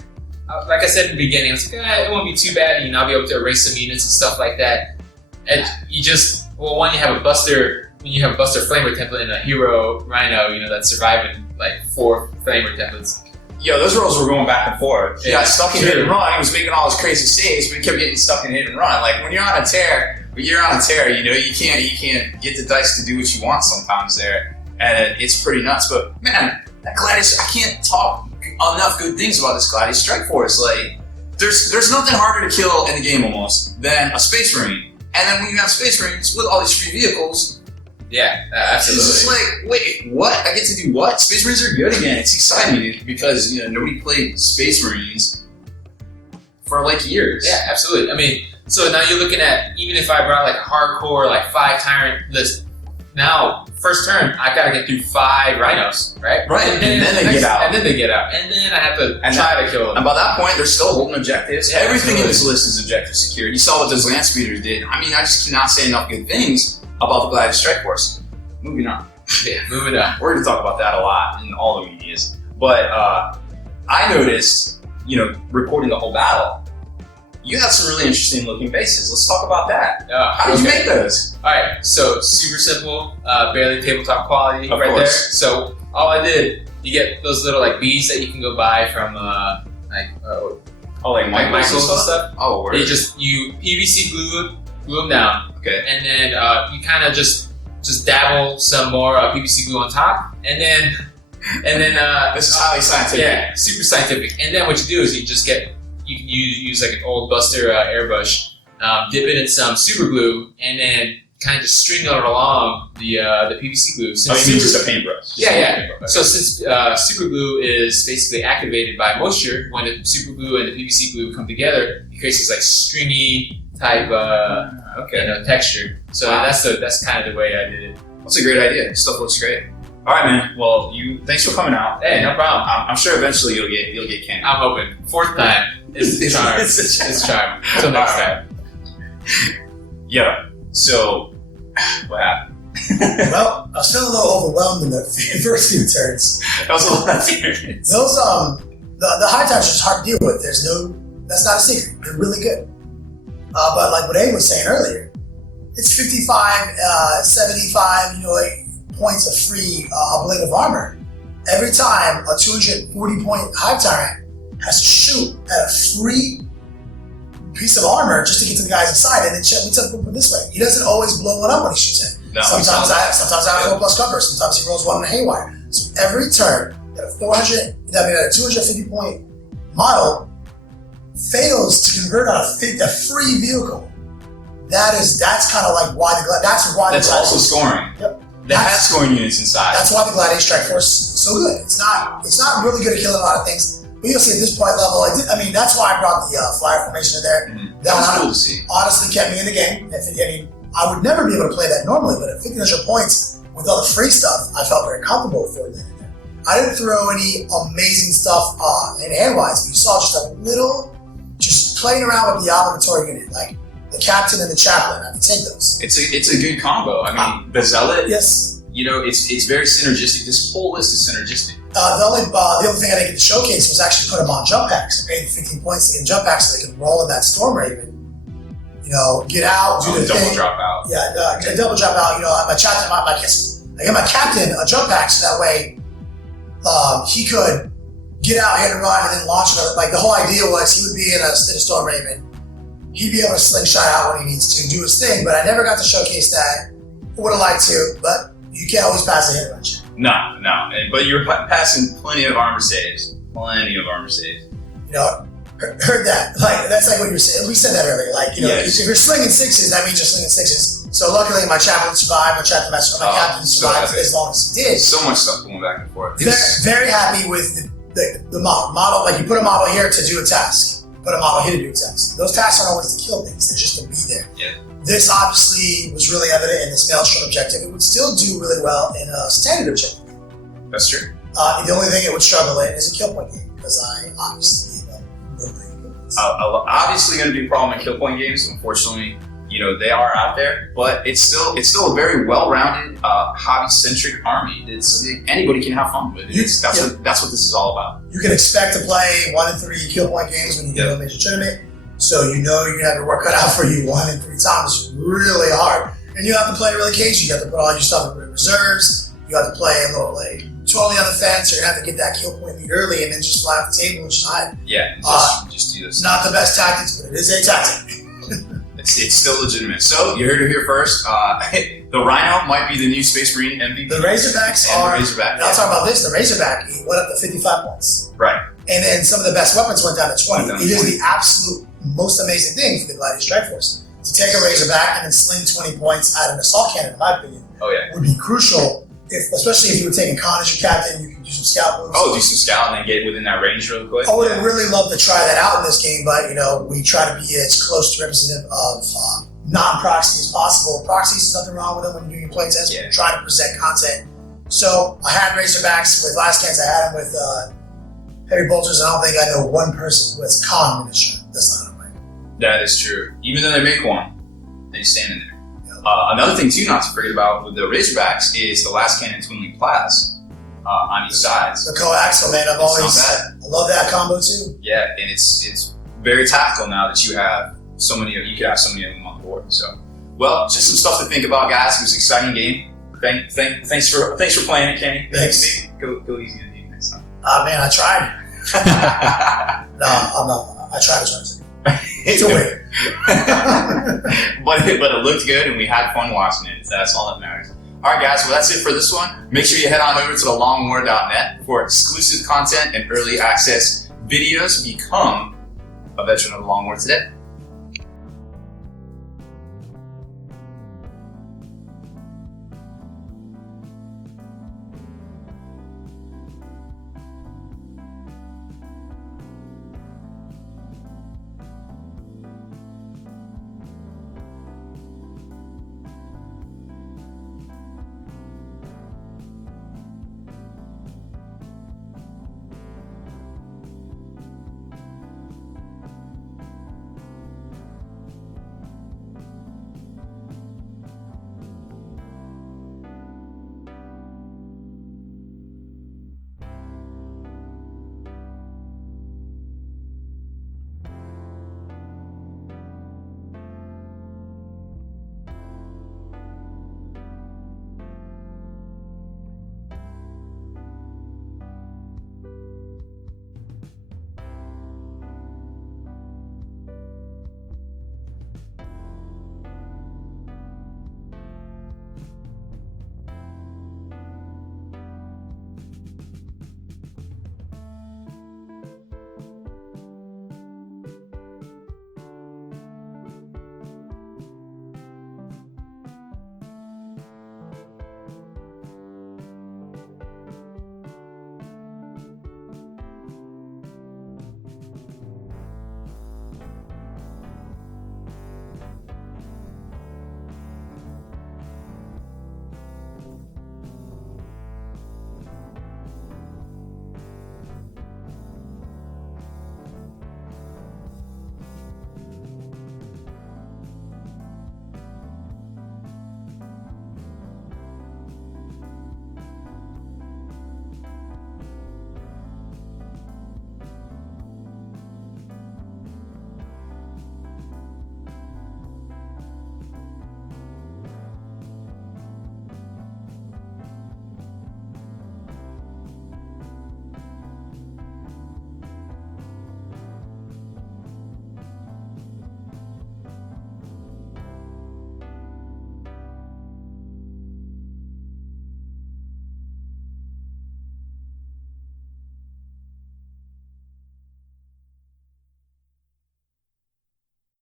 Like I said in the beginning, I was like, it won't be too bad. You know, I'll be able to erase some units and stuff like that. And you just, well, when you have a Buster Flamer template and a Hero Rhino, you know, that's surviving like 4 Flamer templates. Yo, those rolls were going back and forth. He got stuck in True. hit and run. He was making all his crazy saves, but he kept getting stuck in hit and run. Like when you're on a tear, you know, you can't get the dice to do what you want sometimes there, and it's pretty nuts. But man, that Gladius, I can't talk enough good things about this Gladius Strike Force. Like there's nothing harder to kill in the game almost than a Space Marine, and then when you have Space Marines with all these free vehicles. Yeah, absolutely. It's just like, wait, what? I get to do what? Space Marines are good again. It's exciting because, you know, nobody played Space Marines for like years. Yeah, absolutely. I mean, so now you're looking at, even if I brought like a hardcore, like 5 Tyrant list, now, first turn, I gotta get through 5 Rhinos, right? Right, and then they get out. And then they get out. And then I have to try to kill them. And by that point, they're still holding objectives. Yeah, everything absolutely. in this list is objective secure. You saw what those land speeders did. I mean, I just cannot say enough good things about the Gladius Strike Force. Moving on. Yeah, moving on. We're going to talk about that a lot in all the medias. But I noticed, you know, recording the whole battle, you had some really interesting looking bases. Let's talk about that. How did you make those? All right, so super simple, barely tabletop quality Of right course. there. So all I did, you get those little like bees that you can go buy from Like Michael's and stuff. Oh, word. You PVC glue them down, Okay. and then you kind of just dabble some more PVC glue on top, and then And then This is highly scientific. Yeah, super scientific. And then what you do is you use like an old Buster airbrush, dip it in some super glue, and then kind of just string it along the PVC glue. You mean just a paintbrush? Yeah. So since super glue is basically activated by moisture, when the super glue and the PVC glue come together, it creates this like stringy type texture. So that's kind of the way I did it. That's a great idea. Stuff looks great. All right, man. Well, thanks for coming out. Hey, no problem. I'm sure eventually you'll get candy. I'm hoping. Fourth time is the charm. It's charm. Until next time. Yeah. So, what happened? Well, I was feeling a little overwhelmed in the first few turns. That was a lot of turns. Those the high times are just hard to deal with. That's not a secret. They're really good. But like what Abe was saying earlier, it's 55, 75, points of free blade of armor. Every time a 240-point hive tyrant has to shoot at a free piece of armor just to get to the guys inside, and then check. Let me put it this way: he doesn't always blow one up when he shoots it. No, sometimes I have a 4+ cover. Sometimes he rolls one in a haywire. So every turn that a 250-point model fails to convert on a free vehicle. That's kind of like why that's also scoring. Yep. That has scoring units inside. That's why the Gladius Strike Force is so good. It's not really good at killing a lot of things, but you'll see at this point level. That's why I brought the flyer formation in there. Mm-hmm. That was cool to see. Honestly, kept me in the game. I would never be able to play that normally, but at 1,500 points with all the free stuff, I felt very comfortable with throwing that in there. I didn't throw any amazing stuff in hand-wise, but you saw just a little, just playing around with the obligatory unit, like the captain and the chaplain. I have to take those. It's a good combo. I mean, the zealot. Yes. It's very synergistic. This whole list is synergistic. The only thing I didn't get to showcase was actually put them on jump packs. I paid 15 points to get jump packs so they could roll in that Storm Raven. Get out, do the double thing. Drop out. Yeah, double drop out. My captain, I get my captain a jump pack so that way he could get out, hit and run, and then launch another. Like the whole idea was he would be in a Storm Raven. He'd be able to slingshot out when he needs to do his thing, but I never got to showcase that. Would have liked to, but you can't always pass a hit run check. No. But you're passing plenty of armor saves. Heard that. Like that's like what you were saying. We said that earlier. Like yes. If you're slinging sixes, that means you're slinging sixes. So luckily, my chaplain survived. My chaplain master, my captain survived as long as he did. So much stuff going back and forth. Very happy with the model. Like you put a model here to do a task. Put a model here to do a task. Those tasks aren't always to kill things. They're just to be there. Yeah. This obviously was really evident in this Maelstrom objective. It would still do really well in a standard objective. That's true. The only thing it would struggle in is a kill point game because I obviously obviously going to be a problem in kill point games. Unfortunately, they are out there, but it's still a very well-rounded, hobby-centric army. Anybody can have fun with it. That's what this is all about. You can expect to play 1 and 3 kill point games when you get to a major tournament. So you're going to have your work cut out for you 1 and 3 times. Really hard, and you have to play really cagey. You have to put all your stuff in reserves. You have to play a little totally on the fence. You're gonna have to get that kill point lead early, and then just fly off the table and just hide. Yeah, just do this. It's not the best tactics, but it is a tactic. It's still legitimate. So you heard it here first. The Rhino might be the new Space Marine MVP. The Razorbacks are. I'll talk about this. The Razorback went up to 55 points. Right. And then some of the best weapons went down to 20. It is the absolute most amazing thing for the Gladius Strike Force to take a Razorback and then sling 20 points at an assault cannon. In my opinion, would be crucial. Especially if you were taking Khan as your captain, you could do some scout moves. Do some scout and then get within that range real quick. I would have really loved to try that out in this game, but we try to be as close to representative of non-proxy as possible. Proxies, there's nothing wrong with them when you're doing playtests. We're trying to present content. So I had Razorbacks with last cans. I had them with heavy bolters. I don't think I know one person who has Khan miniature. That's not right. That is true. Even though they make one, they stand in there. Another thing too, not to forget about with the Razorbacks is the last cannon twin link plas on each side. The coaxial, man, I love that combo too. Yeah, and it's very tactical now that you have so many of them on board. So, well, just some stuff to think about, guys. It was an exciting game. Thanks for playing it, Kenny. Thanks. Go easy on you next time. Man, I tried. No, I'm not. I tried to. It's a win. but it looked good and we had fun watching it. That's all that matters. All right, guys. Well, that's it for this one. Make sure you head on over to thelongwar.net for exclusive content and early access videos. Become a veteran of the Long War today.